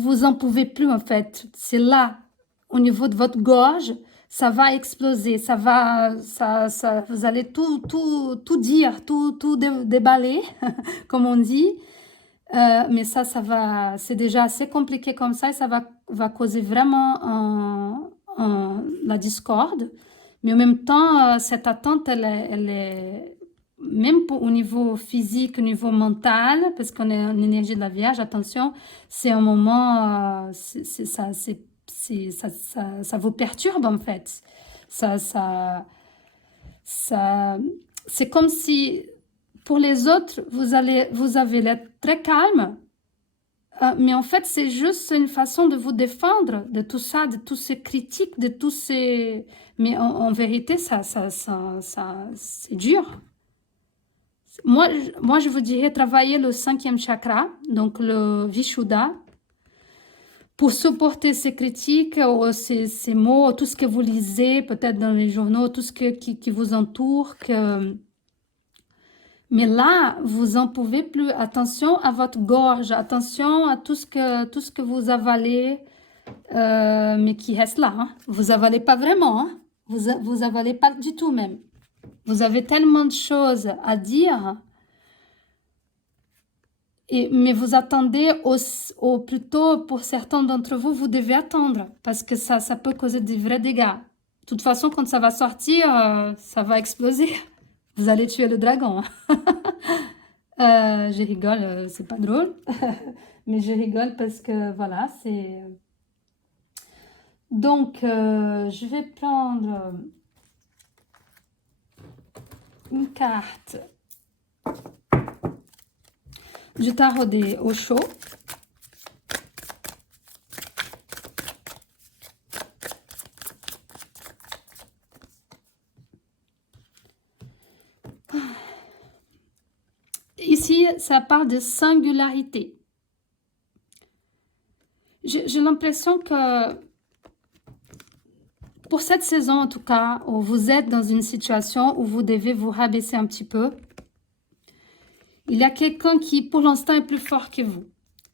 vous en pouvez plus, en fait. C'est là, au niveau de votre gorge, ça va exploser. Vous allez tout dire, tout déballer, comme on dit. Mais ça va... C'est déjà assez compliqué comme ça et ça va causer vraiment la discorde. Mais en même temps, cette attente, elle est même au niveau physique, au niveau mental, parce qu'on est en énergie de la Vierge, attention, c'est un moment, ça vous perturbe en fait. C'est comme si pour les autres, vous avez l'air très calme, mais en fait, c'est juste une façon de vous défendre de tout ça, de tous ces critiques, de tous ces... Mais en vérité, c'est dur. Moi, je vous dirais travailler le 5e chakra, donc le Vishuddha, pour supporter ces critiques, ces mots, tout ce que vous lisez, peut-être dans les journaux, tout ce qui vous entoure. Mais là, vous en pouvez plus. Attention à votre gorge, attention à tout ce que vous avalez, mais qui reste là. Hein. Vous avalez pas vraiment, hein. Vous avalez pas du tout même. Vous avez tellement de choses à dire, mais vous attendez, plutôt pour certains d'entre vous, vous devez attendre, parce que ça peut causer de vrais dégâts. De toute façon, quand ça va sortir, ça va exploser. Vous allez tuer le dragon. Je rigole, c'est pas drôle. Mais je rigole parce que, voilà, c'est... Donc, je vais prendre une carte du tarot des Osho. ici, ça parle de singularité. J'ai l'impression que pour cette saison, en tout cas, où vous êtes dans une situation où vous devez vous rabaisser un petit peu, il y a quelqu'un qui, pour l'instant, est plus fort que vous.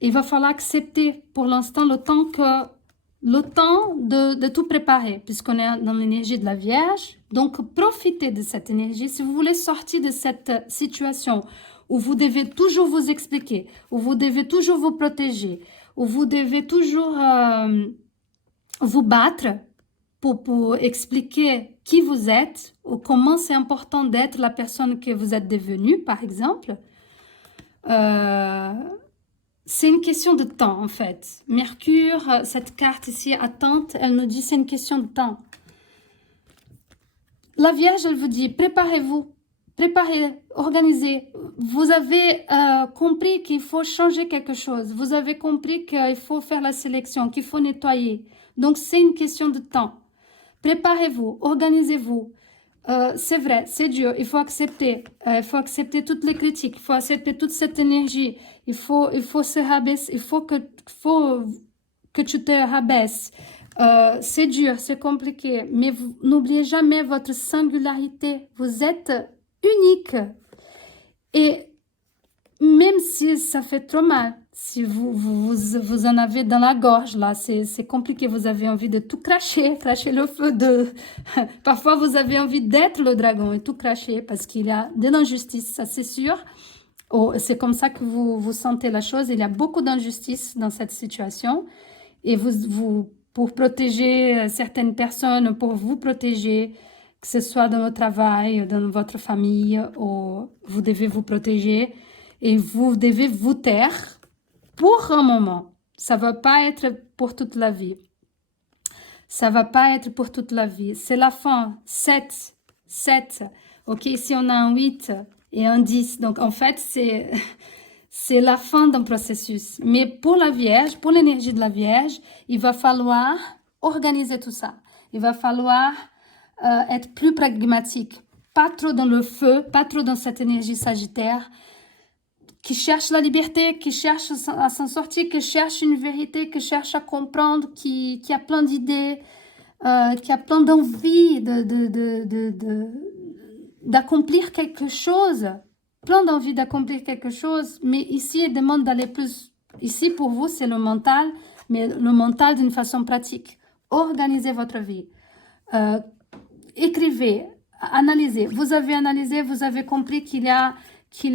Il va falloir accepter pour l'instant le temps de tout préparer, puisqu'on est dans l'énergie de la Vierge. Donc, profitez de cette énergie. Si vous voulez sortir de cette situation où vous devez toujours vous expliquer, où vous devez toujours vous protéger, où vous devez toujours vous battre pour expliquer qui vous êtes ou comment c'est important d'être la personne que vous êtes devenue, par exemple, c'est une question de temps, en fait. Mercure, cette carte ici, attente, elle nous dit c'est une question de temps. La Vierge, elle vous dit, préparez-vous, préparez, organisez. Vous avez compris qu'il faut changer quelque chose. Vous avez compris qu'il faut faire la sélection, qu'il faut nettoyer. Donc, c'est une question de temps. Préparez-vous, organisez-vous. C'est vrai, c'est dur, il faut accepter toutes les critiques, il faut accepter toute cette énergie, il faut se rabaisser, il faut que tu te rabaisses. C'est dur, c'est compliqué, mais n'oubliez jamais votre singularité, vous êtes unique. Et même si ça fait trop mal, si vous en avez dans la gorge, là, c'est compliqué, vous avez envie de tout cracher le feu de... Parfois, vous avez envie d'être le dragon et tout cracher parce qu'il y a de l'injustice, ça c'est sûr. Oh, c'est comme ça que vous sentez la chose, il y a beaucoup d'injustice dans cette situation. Et pour protéger certaines personnes, pour vous protéger, que ce soit dans le travail, dans votre famille, vous devez vous protéger. Et vous devez vous taire pour un moment. Ça ne va pas être pour toute la vie. Ça ne va pas être pour toute la vie. C'est la fin. 7. Ok, ici on a un 8 et un 10. Donc en fait, c'est la fin d'un processus. Mais pour la Vierge, pour l'énergie de la Vierge, il va falloir organiser tout ça. Il va falloir être plus pragmatique. Pas trop dans le feu, pas trop dans cette énergie sagittaire, qui cherche la liberté, qui cherche à s'en sortir, qui cherche une vérité, qui cherche à comprendre, qui a plein d'idées, qui a plein d'envie d'accomplir quelque chose, plein d'envie d'accomplir quelque chose, mais ici, il demande d'aller plus. Ici, pour vous, c'est le mental, mais le mental d'une façon pratique. Organisez votre vie. Écrivez, analysez. Vous avez analysé, vous avez compris qu'il y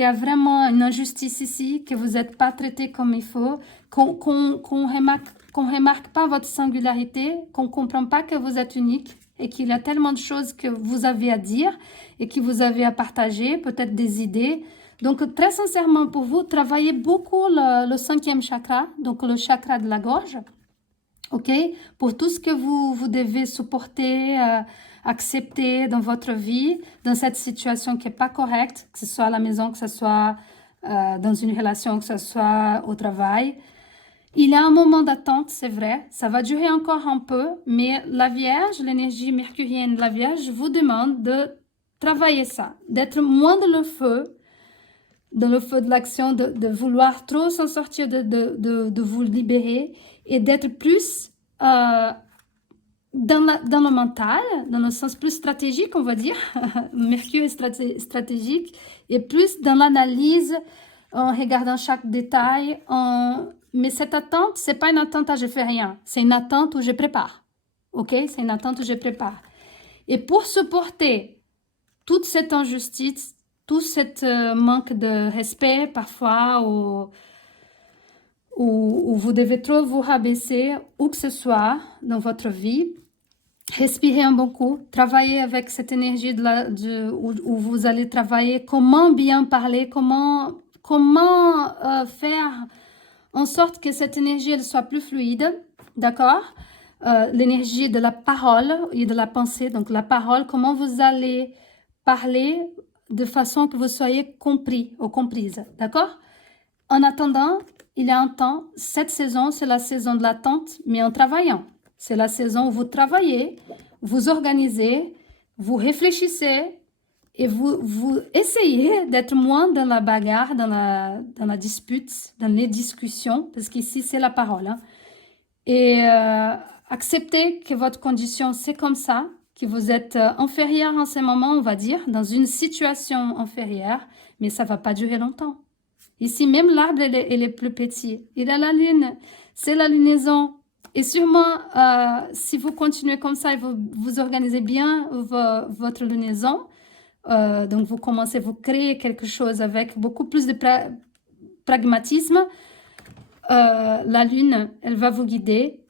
a vraiment une injustice ici, que vous n'êtes pas traité comme il faut, qu'on remarque pas votre singularité, qu'on ne comprend pas que vous êtes unique et qu'il y a tellement de choses que vous avez à dire et que vous avez à partager, peut-être des idées. Donc, très sincèrement pour vous, travaillez beaucoup le 5e chakra, donc le chakra de la gorge, ok? Pour tout ce que vous devez supporter, accepter dans votre vie, dans cette situation qui n'est pas correcte, que ce soit à la maison, que ce soit dans une relation, que ce soit au travail. Il y a un moment d'attente, c'est vrai, ça va durer encore un peu, mais la Vierge, l'énergie mercurienne de la Vierge vous demande de travailler ça, d'être moins dans le feu de l'action, de vouloir trop s'en sortir, de vous libérer et d'être plus dans le mental, dans le sens plus stratégique, on va dire. Mercure est stratégique et plus dans l'analyse, en regardant chaque détail. Mais cette attente, c'est pas une attente à je fais rien. C'est une attente où je prépare. Ok? C'est une attente où je prépare. Et pour supporter toute cette injustice, tout ce manque de respect parfois, où vous devez trop vous rabaisser, où que ce soit dans votre vie, respirez un bon coup, travaillez avec cette énergie où vous allez travailler, comment bien parler, comment faire en sorte que cette énergie elle soit plus fluide, d'accord? L'énergie de la parole et de la pensée, donc la parole, comment vous allez parler de façon que vous soyez compris ou comprise, d'accord? En attendant, il y a un temps, cette saison, c'est la saison de l'attente, mais en travaillant. C'est la saison où vous travaillez, vous organisez, vous réfléchissez Et vous essayez d'être moins dans la bagarre, dans la dispute, dans les discussions, parce qu'ici, c'est la parole. Hein. Et acceptez que votre condition, c'est comme ça, que vous êtes inférieur en ce moment, on va dire, dans une situation inférieure, mais ça ne va pas durer longtemps. Ici, même l'arbre, il est plus petit. Il a la lune, c'est la lunaison. Et sûrement, si vous continuez comme ça et vous organisez bien votre lunaison, donc vous commencez, vous créez quelque chose avec beaucoup plus de pragmatisme, la lune, elle va vous guider.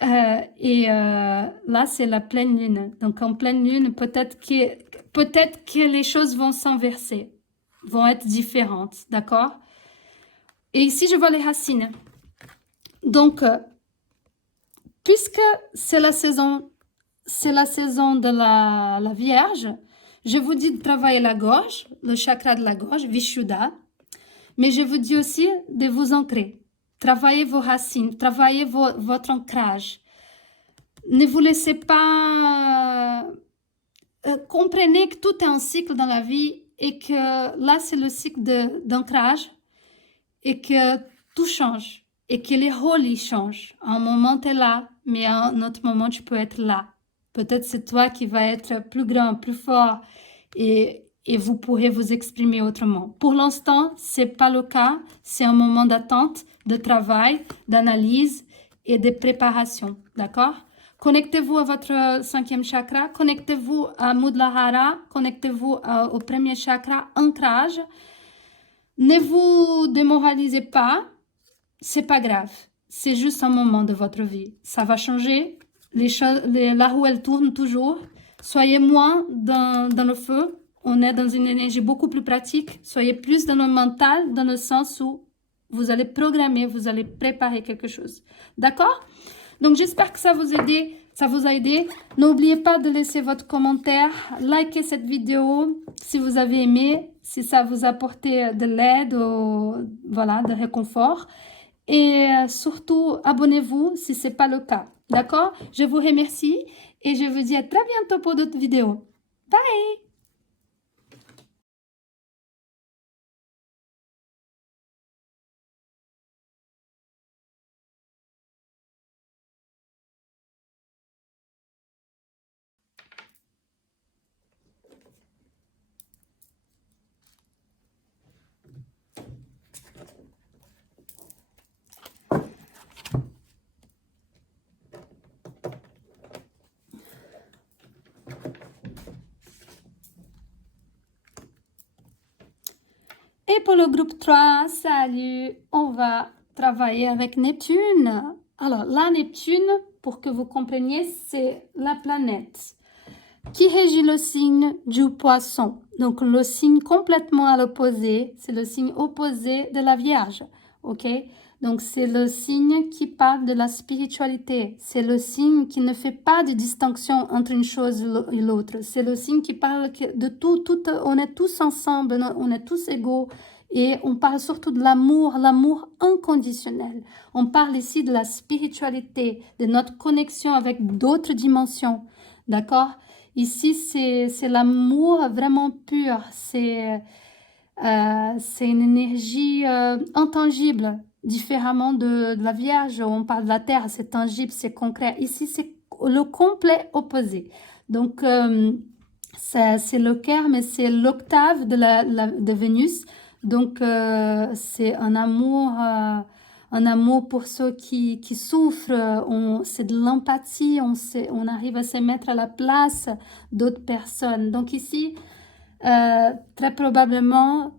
Et là, c'est la pleine lune. Donc, en pleine lune, peut-être que les choses vont s'inverser, vont être différentes, d'accord? Et ici, je vois les racines. Donc, puisque c'est la saison de la Vierge, je vous dis de travailler la gorge, le chakra de la gorge, Vishuddha, mais je vous dis aussi de vous ancrer. Travaillez vos racines, travaillez votre ancrage. Ne vous laissez pas... comprenez que tout est un cycle dans la vie et que là, c'est le cycle d'ancrage et que tout change et que les rôles ils changent. À un moment, tu es là, mais à un autre moment, tu peux être là. Peut-être c'est toi qui vas être plus grand, plus fort et vous pourrez vous exprimer autrement. Pour l'instant, ce n'est pas le cas. C'est un moment d'attente, de travail, d'analyse et de préparation. D'accord? Connectez-vous à votre 5e chakra, connectez-vous à Muladhara, connectez-vous au premier chakra, ancrage. Ne vous démoralisez pas, c'est pas grave. C'est juste un moment de votre vie. Ça va changer. La roue, elle tourne toujours. Soyez moins dans le feu. On est dans une énergie beaucoup plus pratique. Soyez plus dans le mental, dans le sens où vous allez programmer, vous allez préparer quelque chose. D'accord? Donc, j'espère que ça vous a aidé. N'oubliez pas de laisser votre commentaire, likez cette vidéo si vous avez aimé, si ça vous a apporté de l'aide ou voilà, de réconfort. Et surtout, abonnez-vous si ce n'est pas le cas. D'accord? Je vous remercie et je vous dis à très bientôt pour d'autres vidéos. Bye! Et pour le groupe 3, salut, on va travailler avec Neptune. Alors, la Neptune, pour que vous compreniez, c'est la planète qui régit le signe du poisson. Donc, le signe complètement à l'opposé, c'est le signe opposé de la Vierge. Ok? Donc, c'est le signe qui parle de la spiritualité. C'est le signe qui ne fait pas de distinction entre une chose et l'autre. C'est le signe qui parle de tout, on est tous ensemble, on est tous égaux. Et on parle surtout de l'amour inconditionnel. On parle ici de la spiritualité, de notre connexion avec d'autres dimensions. D'accord? Ici, c'est l'amour vraiment pur. C'est une énergie intangible, différemment de la Vierge. On parle de la Terre, c'est tangible, c'est concret. Ici, c'est le complet opposé. Donc, c'est le cœur, mais c'est l'octave de Vénus. Donc, c'est un amour pour ceux qui souffrent. C'est de l'empathie, on arrive à se mettre à la place d'autres personnes. Donc ici, très probablement,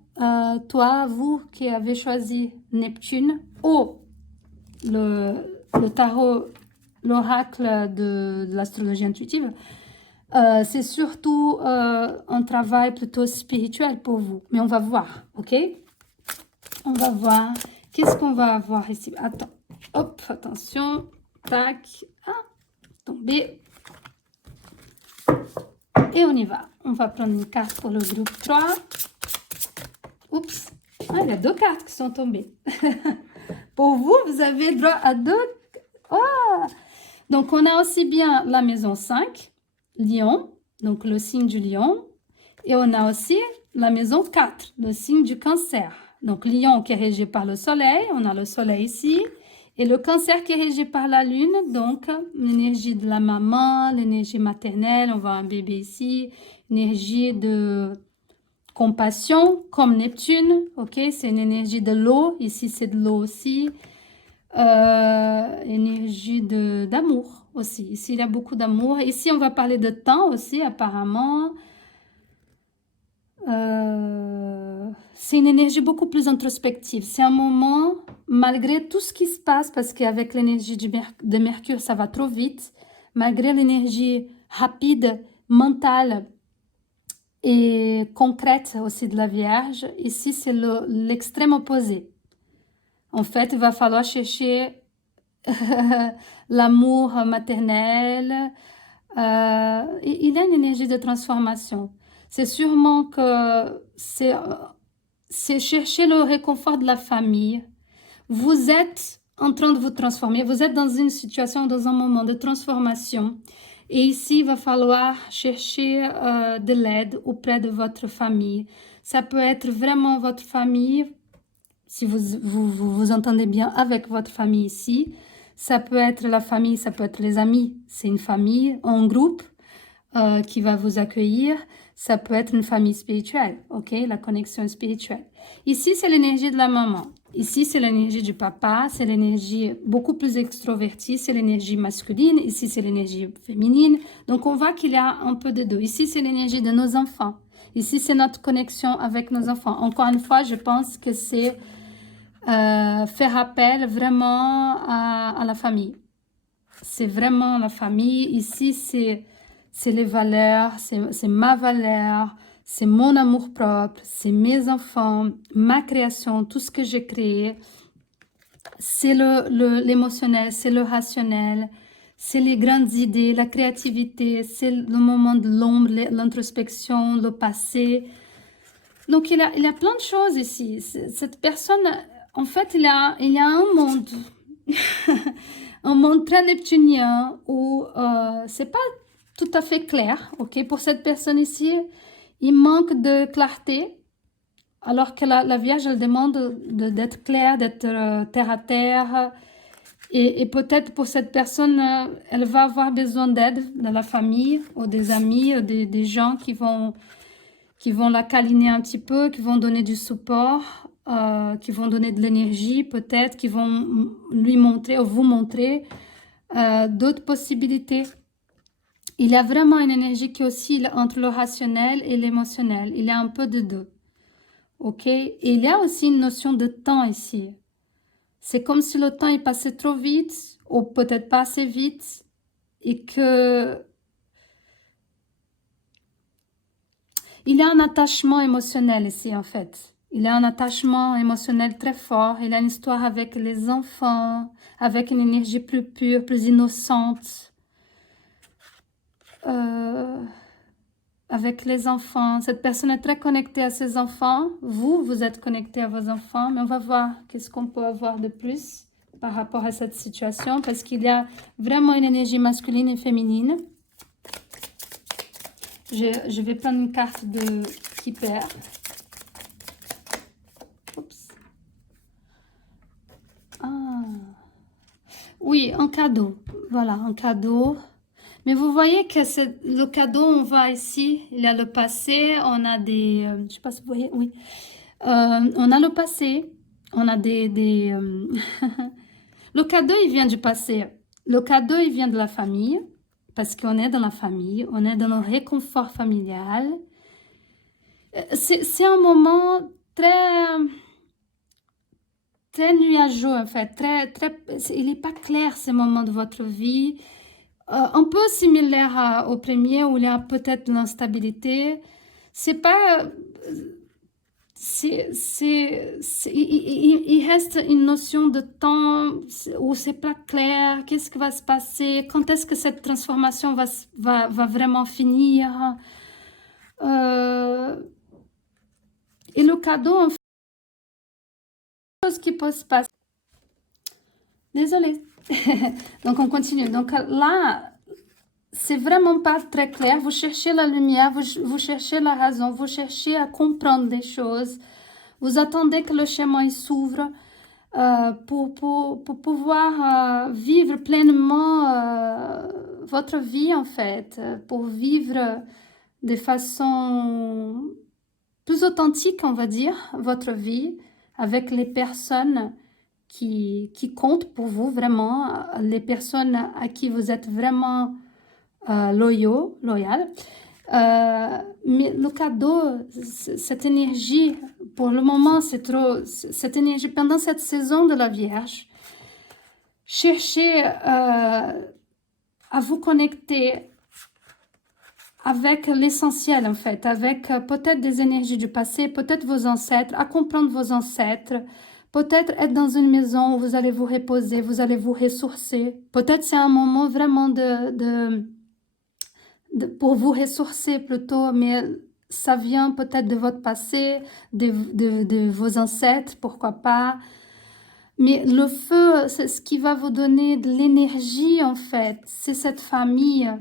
toi, vous qui avez choisi Neptune ou le tarot, l'oracle de l'astrologie intuitive, c'est surtout un travail plutôt spirituel pour vous. Mais on va voir, ok? On va voir. Qu'est-ce qu'on va avoir ici? Attends. Hop, attention. Tac. Ah, tomber. Et on y va. On va prendre une carte pour le groupe 3. Oups. Ah, il y a 2 cartes qui sont tombées. Pour vous, vous avez droit à 2. Oh! Donc, on a aussi bien la maison 5, Lion, donc le signe du lion, Et on a aussi la maison 4, le signe du cancer. Donc, lion qui est régi par le soleil, on a le soleil ici. Et le cancer qui est régi par la lune, donc l'énergie de la maman, l'énergie maternelle, on voit un bébé ici, énergie de compassion comme Neptune, ok, c'est une énergie de l'eau, ici c'est de l'eau aussi, énergie d'amour aussi, ici il y a beaucoup d'amour, ici on va parler de temps aussi apparemment. C'est une énergie beaucoup plus introspective. C'est un moment, malgré tout ce qui se passe, parce qu'avec l'énergie de Mercure, ça va trop vite, malgré l'énergie rapide, mentale et concrète aussi de la Vierge, ici c'est l'extrême opposé. En fait, il va falloir chercher l'amour maternel. Il a une énergie de transformation. C'est sûrement que c'est chercher le réconfort de la famille. Vous êtes en train de vous transformer. Vous êtes dans une situation, dans un moment de transformation. Et ici, il va falloir chercher de l'aide auprès de votre famille. Ça peut être vraiment votre famille, si vous entendez bien avec votre famille ici. Ça peut être la famille, ça peut être les amis. C'est une famille en groupe qui va vous accueillir. Ça peut être une famille spirituelle, ok? La connexion spirituelle. Ici, c'est l'énergie de la maman. Ici, c'est l'énergie du papa. C'est l'énergie beaucoup plus extrovertie. C'est l'énergie masculine. Ici, c'est l'énergie féminine. Donc, on voit qu'il y a un peu de deux. Ici, c'est l'énergie de nos enfants. Ici, c'est notre connexion avec nos enfants. Encore une fois, je pense que c'est faire appel vraiment à la famille. C'est vraiment la famille. Ici, c'est les valeurs, c'est ma valeur, c'est mon amour-propre, c'est mes enfants, ma création, tout ce que j'ai créé. C'est l'émotionnel, c'est le rationnel, c'est les grandes idées, la créativité, c'est le moment de l'ombre, l'introspection, le passé. Donc, il y a plein de choses ici. Cette personne, en fait, il y a un monde, un monde très neptunien où c'est pas tout à fait clair, ok? Pour cette personne ici, il manque de clarté, alors que la Vierge, elle demande d'être claire, d'être terre à terre. Et peut-être pour cette personne, elle va avoir besoin d'aide de la famille ou des amis, des gens qui vont la câliner un petit peu, qui vont donner du support, qui vont donner de l'énergie peut-être, qui vont lui montrer ou vous montrer d'autres possibilités. Il y a vraiment une énergie qui oscille entre le rationnel et l'émotionnel. Il y a un peu de deux. Ok? Et il y a aussi une notion de temps ici. C'est comme si le temps est passé trop vite, ou peut-être pas assez vite, et que il y a un attachement émotionnel ici, en fait. Il y a un attachement émotionnel très fort. Il y a une histoire avec les enfants, avec une énergie plus pure, plus innocente. Avec les enfants. Cette personne est très connectée à ses enfants. Vous êtes connecté à vos enfants. Mais on va voir qu'est-ce qu'on peut avoir de plus par rapport à cette situation. Parce qu'il y a vraiment une énergie masculine et féminine. Je vais prendre une carte qui perd. Oups. Ah. Oui, un cadeau. Voilà, un cadeau. Mais vous voyez que le cadeau, on voit ici, il y a le passé, on a des... je ne sais pas si vous voyez, oui. On a le passé, on a le cadeau, il vient du passé. Le cadeau, il vient de la famille, parce qu'on est dans la famille, on est dans le réconfort familial. C'est un moment très nuageux, en fait. Il n'est pas clair, ces moments de votre vie. Un peu similaire au premier, où il y a peut-être de l'instabilité. C'est pas... il reste une notion de temps où c'est pas clair, qu'est-ce qui va se passer, quand est-ce que cette transformation va vraiment finir. Et le cadeau, en fait, chose qui peut se passer. Désolée. Donc, on continue. Donc, là, c'est vraiment pas très clair. Vous cherchez la lumière, vous cherchez la raison, vous cherchez à comprendre des choses. Vous attendez que le chemin s'ouvre pour pouvoir vivre pleinement votre vie, en fait. Pour vivre de façon plus authentique, on va dire, votre vie avec les personnes qui comptent pour vous vraiment, les personnes à qui vous êtes vraiment loyal. Mais le cadeau, cette énergie, pour le moment, c'est trop, cette énergie, pendant cette saison de la Vierge, cherchez à vous connecter avec l'essentiel, en fait, avec peut-être des énergies du passé, peut-être vos ancêtres, à comprendre vos ancêtres, peut-être être dans une maison où vous allez vous reposer, vous allez vous ressourcer. Peut-être c'est un moment vraiment pour vous ressourcer plutôt, mais ça vient peut-être de votre passé, de vos ancêtres, pourquoi pas. Mais le feu, c'est ce qui va vous donner de l'énergie, en fait. C'est cette famille.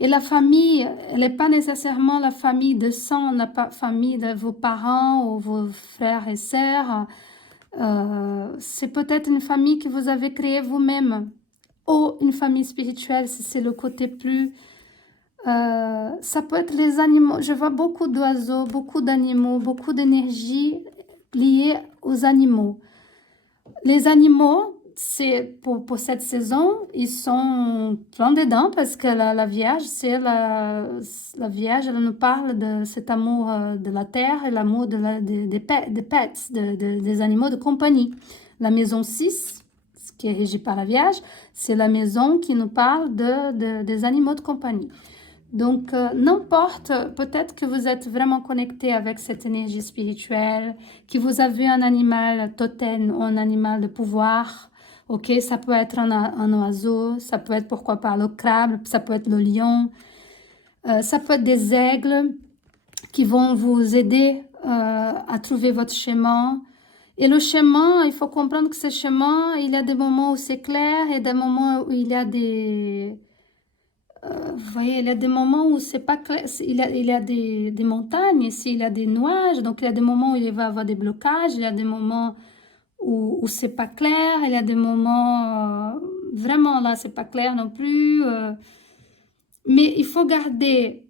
Et la famille, elle n'est pas nécessairement la famille de sang, la famille de vos parents ou vos frères et sœurs. C'est peut-être une famille que vous avez créée vous-même. Ou une famille spirituelle, si c'est le côté plus... ça peut être les animaux. Je vois beaucoup d'oiseaux, beaucoup d'animaux, beaucoup d'énergie liée aux animaux. Les animaux, c'est pour cette saison, ils sont plein dedans parce que la Vierge, c'est la Vierge, elle nous parle de cet amour de la terre et l'amour des pets, des animaux de compagnie. La maison 6, ce qui est régi par la Vierge, c'est la maison qui nous parle des animaux de compagnie. Donc, n'importe, peut-être que vous êtes vraiment connecté avec cette énergie spirituelle, que vous avez un animal totem ou un animal de pouvoir, ok? Ça peut être un oiseau, ça peut être, pourquoi pas, le crabe, ça peut être le lion, ça peut être des aigles qui vont vous aider à trouver votre chemin. Et le chemin, il faut comprendre que ce chemin, il y a des moments où c'est clair et des moments où il y a des... vous voyez, il y a des moments où c'est pas clair, il y a des montagnes, ici il y a des nuages, donc il y a des moments où il va y avoir des blocages, il y a des moments où c'est pas clair, il y a des moments, vraiment là c'est pas clair non plus, mais il faut garder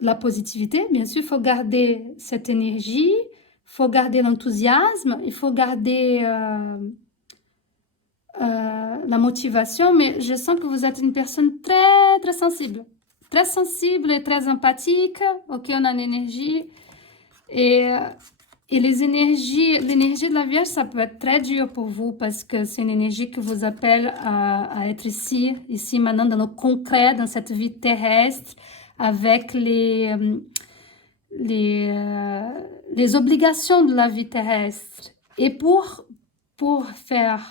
la positivité, bien sûr, il faut garder cette énergie, il faut garder l'enthousiasme, il faut garder... la motivation, mais je sens que vous êtes une personne très sensible et très empathique. Ok, on a l'énergie et l'énergie de la Vierge, ça peut être très dur pour vous parce que c'est une énergie qui vous appelle à être ici maintenant dans le concret, dans cette vie terrestre, avec les obligations de la vie terrestre. Et pour faire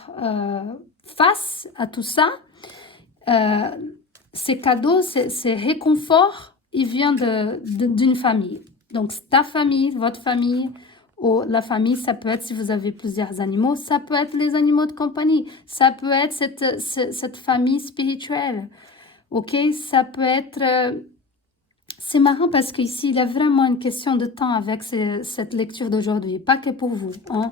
face à tout ça, ces cadeaux, ces réconforts, ils viennent d'une famille. Donc, ta famille, votre famille, ou la famille, ça peut être, si vous avez plusieurs animaux, ça peut être les animaux de compagnie, ça peut être cette famille spirituelle, ok? Ça peut être... c'est marrant parce qu'ici, il y a vraiment une question de temps avec cette lecture d'aujourd'hui, pas que pour vous, hein?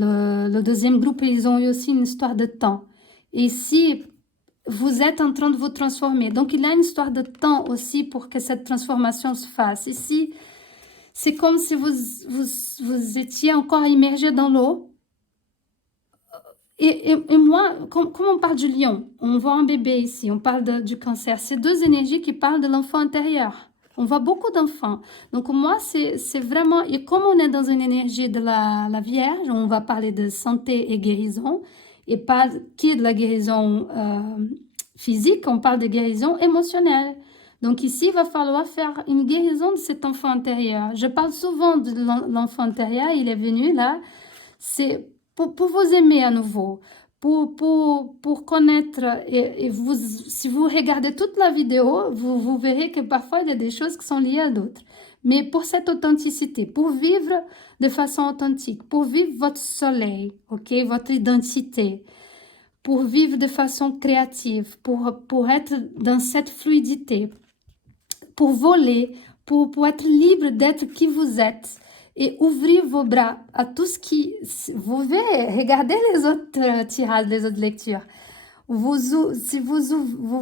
Le deuxième groupe, ils ont eu aussi une histoire de temps. Et ici, vous êtes en train de vous transformer. Donc, il y a une histoire de temps aussi pour que cette transformation se fasse. Ici, c'est comme si vous étiez encore immergé dans l'eau. Et moi, comme on parle du lion, on voit un bébé ici, on parle du cancer. C'est deux énergies qui parlent de l'enfant intérieur. On voit beaucoup d'enfants. Donc moi, c'est vraiment... Et comme on est dans une énergie de la Vierge, on va parler de santé et guérison, et pas qui est de la guérison physique, on parle de guérison émotionnelle. Donc ici, il va falloir faire une guérison de cet enfant intérieur. Je parle souvent de l'enfant intérieur, il est venu là. C'est pour vous aimer à nouveau. Pour connaître, et vous, si vous regardez toute la vidéo, vous verrez que parfois il y a des choses qui sont liées à d'autres. Mais pour cette authenticité, pour vivre de façon authentique, pour vivre votre soleil, ok, votre identité, pour vivre de façon créative, pour être dans cette fluidité, pour voler, pour être libre d'être qui vous êtes et ouvrir vos bras à tout ce qui... Vous verrez, regardez les autres tirages, les autres lectures. Si vous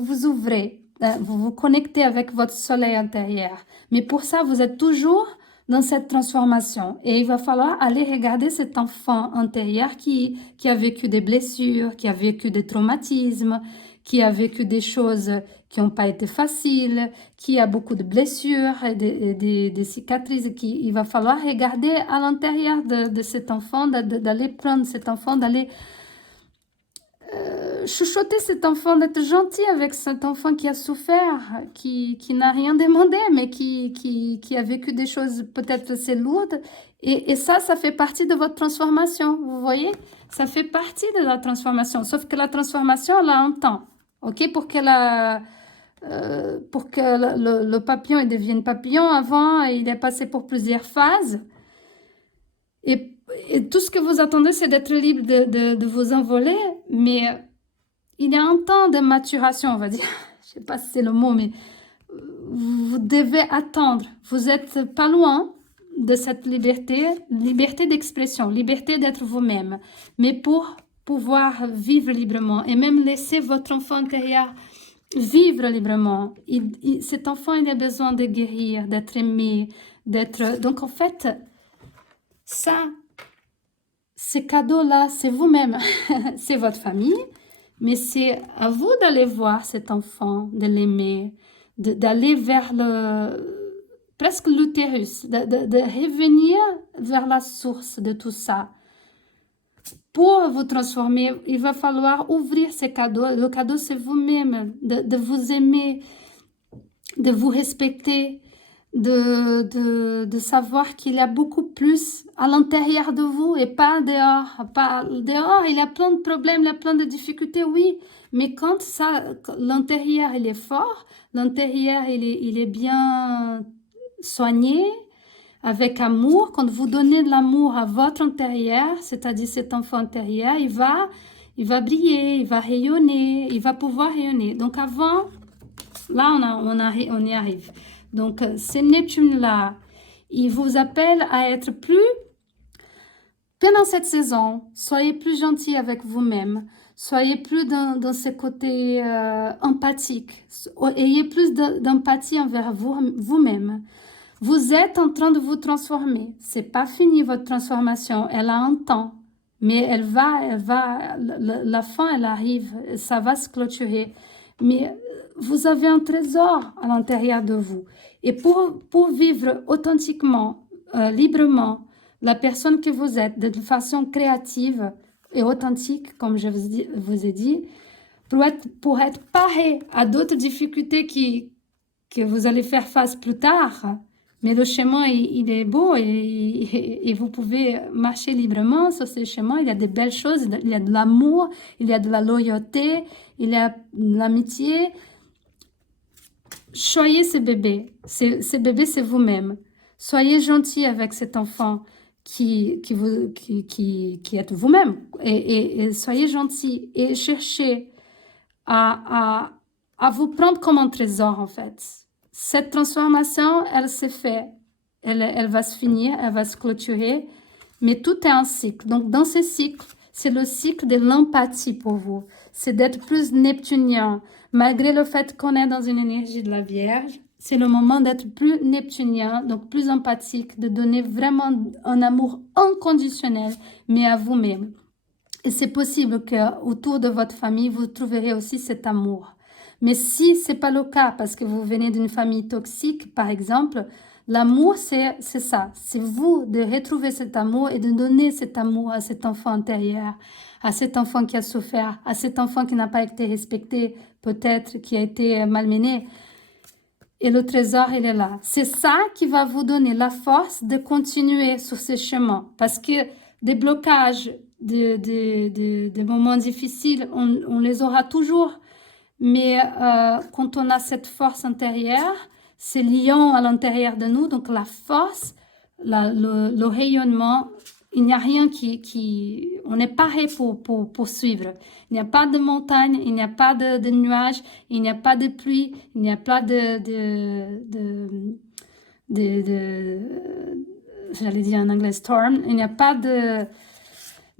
vous ouvrez, vous vous connectez avec votre soleil intérieur. Mais pour ça, vous êtes toujours dans cette transformation. Et il va falloir aller regarder cet enfant intérieur qui a vécu des blessures, qui a vécu des traumatismes, qui a vécu des choses qui n'ont pas été faciles, qui a beaucoup de blessures et des cicatrices. Il va falloir regarder à l'intérieur de cet enfant, d'aller prendre cet enfant, d'aller chuchoter cet enfant, d'être gentil avec cet enfant qui a souffert, qui n'a rien demandé, mais qui a vécu des choses peut-être assez lourdes. Et ça fait partie de votre transformation, vous voyez? Ça fait partie de la transformation, sauf que la transformation, elle a un temps, ok? Pour que le papillon il devienne papillon, avant, il est passé pour plusieurs phases. Et tout ce que vous attendez, c'est d'être libre de vous envoler, mais il y a un temps de maturation, on va dire. Je ne sais pas si c'est le mot, mais vous devez attendre. Vous n'êtes pas loin de cette liberté d'expression, liberté d'être vous-même, mais pour pouvoir vivre librement et même laisser votre enfant intérieur vivre librement. Cet enfant, il a besoin de guérir, d'être aimé, d'être... Donc, en fait, ça, ces cadeaux-là, c'est vous-même, c'est votre famille, mais c'est à vous d'aller voir cet enfant, de l'aimer, d'aller vers presque l'utérus, de revenir vers la source de tout ça. Pour vous transformer, il va falloir ouvrir ces cadeaux. Le cadeau, c'est vous-même, de vous aimer, de vous respecter, de savoir qu'il y a beaucoup plus à l'intérieur de vous et pas dehors. Pas dehors, il y a plein de problèmes, il y a plein de difficultés, oui. Mais quand l'intérieur, il est fort, l'intérieur, il est bien soigné, avec amour, quand vous donnez de l'amour à votre intérieur, c'est-à-dire cet enfant intérieur, il va briller, il va rayonner, il va pouvoir rayonner. Donc avant, là, on y arrive. Donc, ce Neptune-là, il vous appelle à être plus, pendant cette saison, soyez plus gentil avec vous-même, soyez plus dans ce côté empathique, ayez plus d'empathie envers vous-même. Vous êtes en train de vous transformer. C'est pas fini votre transformation. Elle a un temps, mais elle va, la fin, elle arrive. Ça va se clôturer. Mais vous avez un trésor à l'intérieur de vous. Et pour vivre authentiquement, librement, la personne que vous êtes, de façon créative et authentique, comme je vous ai dit, pour être paré à d'autres difficultés que vous allez faire face plus tard. Mais le chemin, il est beau et vous pouvez marcher librement sur ce chemin. Il y a de belles choses, il y a de l'amour, il y a de la loyauté, il y a de l'amitié. Soyez ce bébé. Ce bébé, c'est vous-même. Soyez gentil avec cet enfant qui êtes vous-même. Et soyez gentil et cherchez à vous prendre comme un trésor, en fait. Cette transformation, elle s'est faite, elle va se finir, elle va se clôturer, mais tout est un cycle. Donc, dans ce cycle, c'est le cycle de l'empathie pour vous. C'est d'être plus neptunien. Malgré le fait qu'on est dans une énergie de la Vierge, c'est le moment d'être plus neptunien, donc plus empathique, de donner vraiment un amour inconditionnel, mais à vous-même. Et c'est possible qu'autour de votre famille, vous trouverez aussi cet amour. Mais si ce n'est pas le cas, parce que vous venez d'une famille toxique, par exemple, l'amour, c'est ça. C'est vous de retrouver cet amour et de donner cet amour à cet enfant intérieur, à cet enfant qui a souffert, à cet enfant qui n'a pas été respecté, peut-être, qui a été malmené. Et le trésor, il est là. C'est ça qui va vous donner la force de continuer sur ce chemin. Parce que des blocages, des moments difficiles, on les aura toujours. Mais quand on a cette force intérieure, ces lions à l'intérieur de nous, donc la force, le rayonnement, il n'y a rien on est paré pour suivre. Il n'y a pas de montagne, il n'y a pas de nuages, il n'y a pas de pluie, il n'y a pas j'allais dire en anglais storm, il n'y a pas de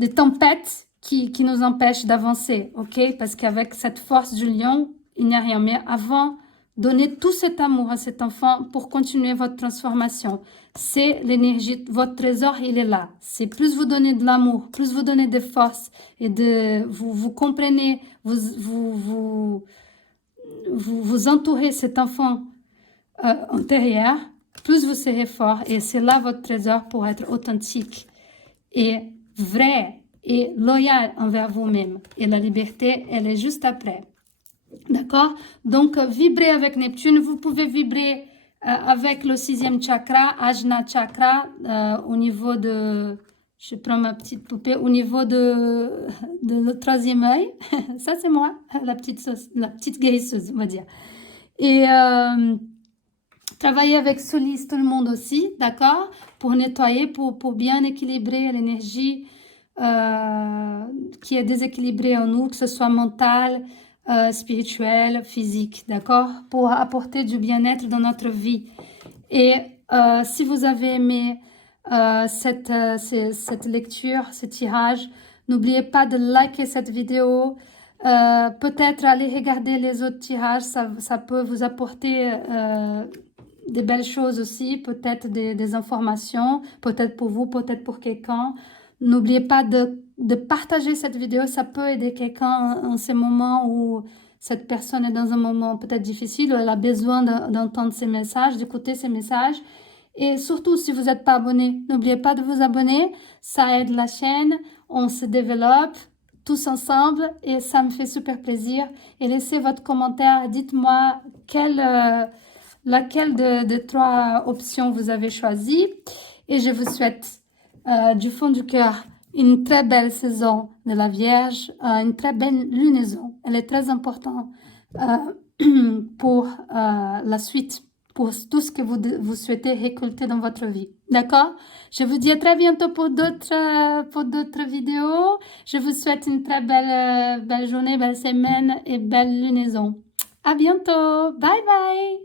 tempête qui nous empêche d'avancer, ok? Parce qu'avec cette force du lion, il n'y a rien. Mais avant, donnez tout cet amour à cet enfant pour continuer votre transformation. C'est l'énergie, votre trésor, il est là. C'est plus vous donnez de l'amour, plus vous donnez de force et vous comprenez, vous entourez cet enfant intérieur, plus vous serez fort. Et c'est là votre trésor pour être authentique et vrai et loyal envers vous-même. Et la liberté, elle est juste après. D'accord? Donc, vibrez avec Neptune. Vous pouvez vibrer avec le 6e chakra, Ajna chakra, au niveau de... Je prends ma petite poupée, au niveau de le 3e œil. Ça, c'est moi, la petite guérisseuse, on va dire. Et travailler avec Solis, tout le monde aussi, d'accord? Pour nettoyer, pour bien équilibrer l'énergie qui est déséquilibrée en nous, que ce soit mentale, spirituelle, physique, d'accord? Pour apporter du bien-être dans notre vie. Et si vous avez aimé cette lecture, ce tirage, n'oubliez pas de liker cette vidéo. Peut-être aller regarder les autres tirages, ça peut vous apporter des belles choses aussi, peut-être des informations, peut-être pour vous, peut-être pour quelqu'un. N'oubliez pas de partager cette vidéo, ça peut aider quelqu'un en ces moments où cette personne est dans un moment peut-être difficile, où elle a besoin d'entendre ces messages, d'écouter ces messages. Et surtout, si vous n'êtes pas abonné, n'oubliez pas de vous abonner, ça aide la chaîne, on se développe tous ensemble et ça me fait super plaisir. Et laissez votre commentaire, dites-moi laquelle de 3 options vous avez choisi. Et je vous souhaite du fond du cœur une très belle saison de la Vierge, une très belle lunaison. Elle est très importante pour la suite, pour tout ce que vous souhaitez récolter dans votre vie. D'accord? Je vous dis à très bientôt pour d'autres vidéos. Je vous souhaite une très belle journée, belle semaine et belle lunaison. À bientôt. Bye bye.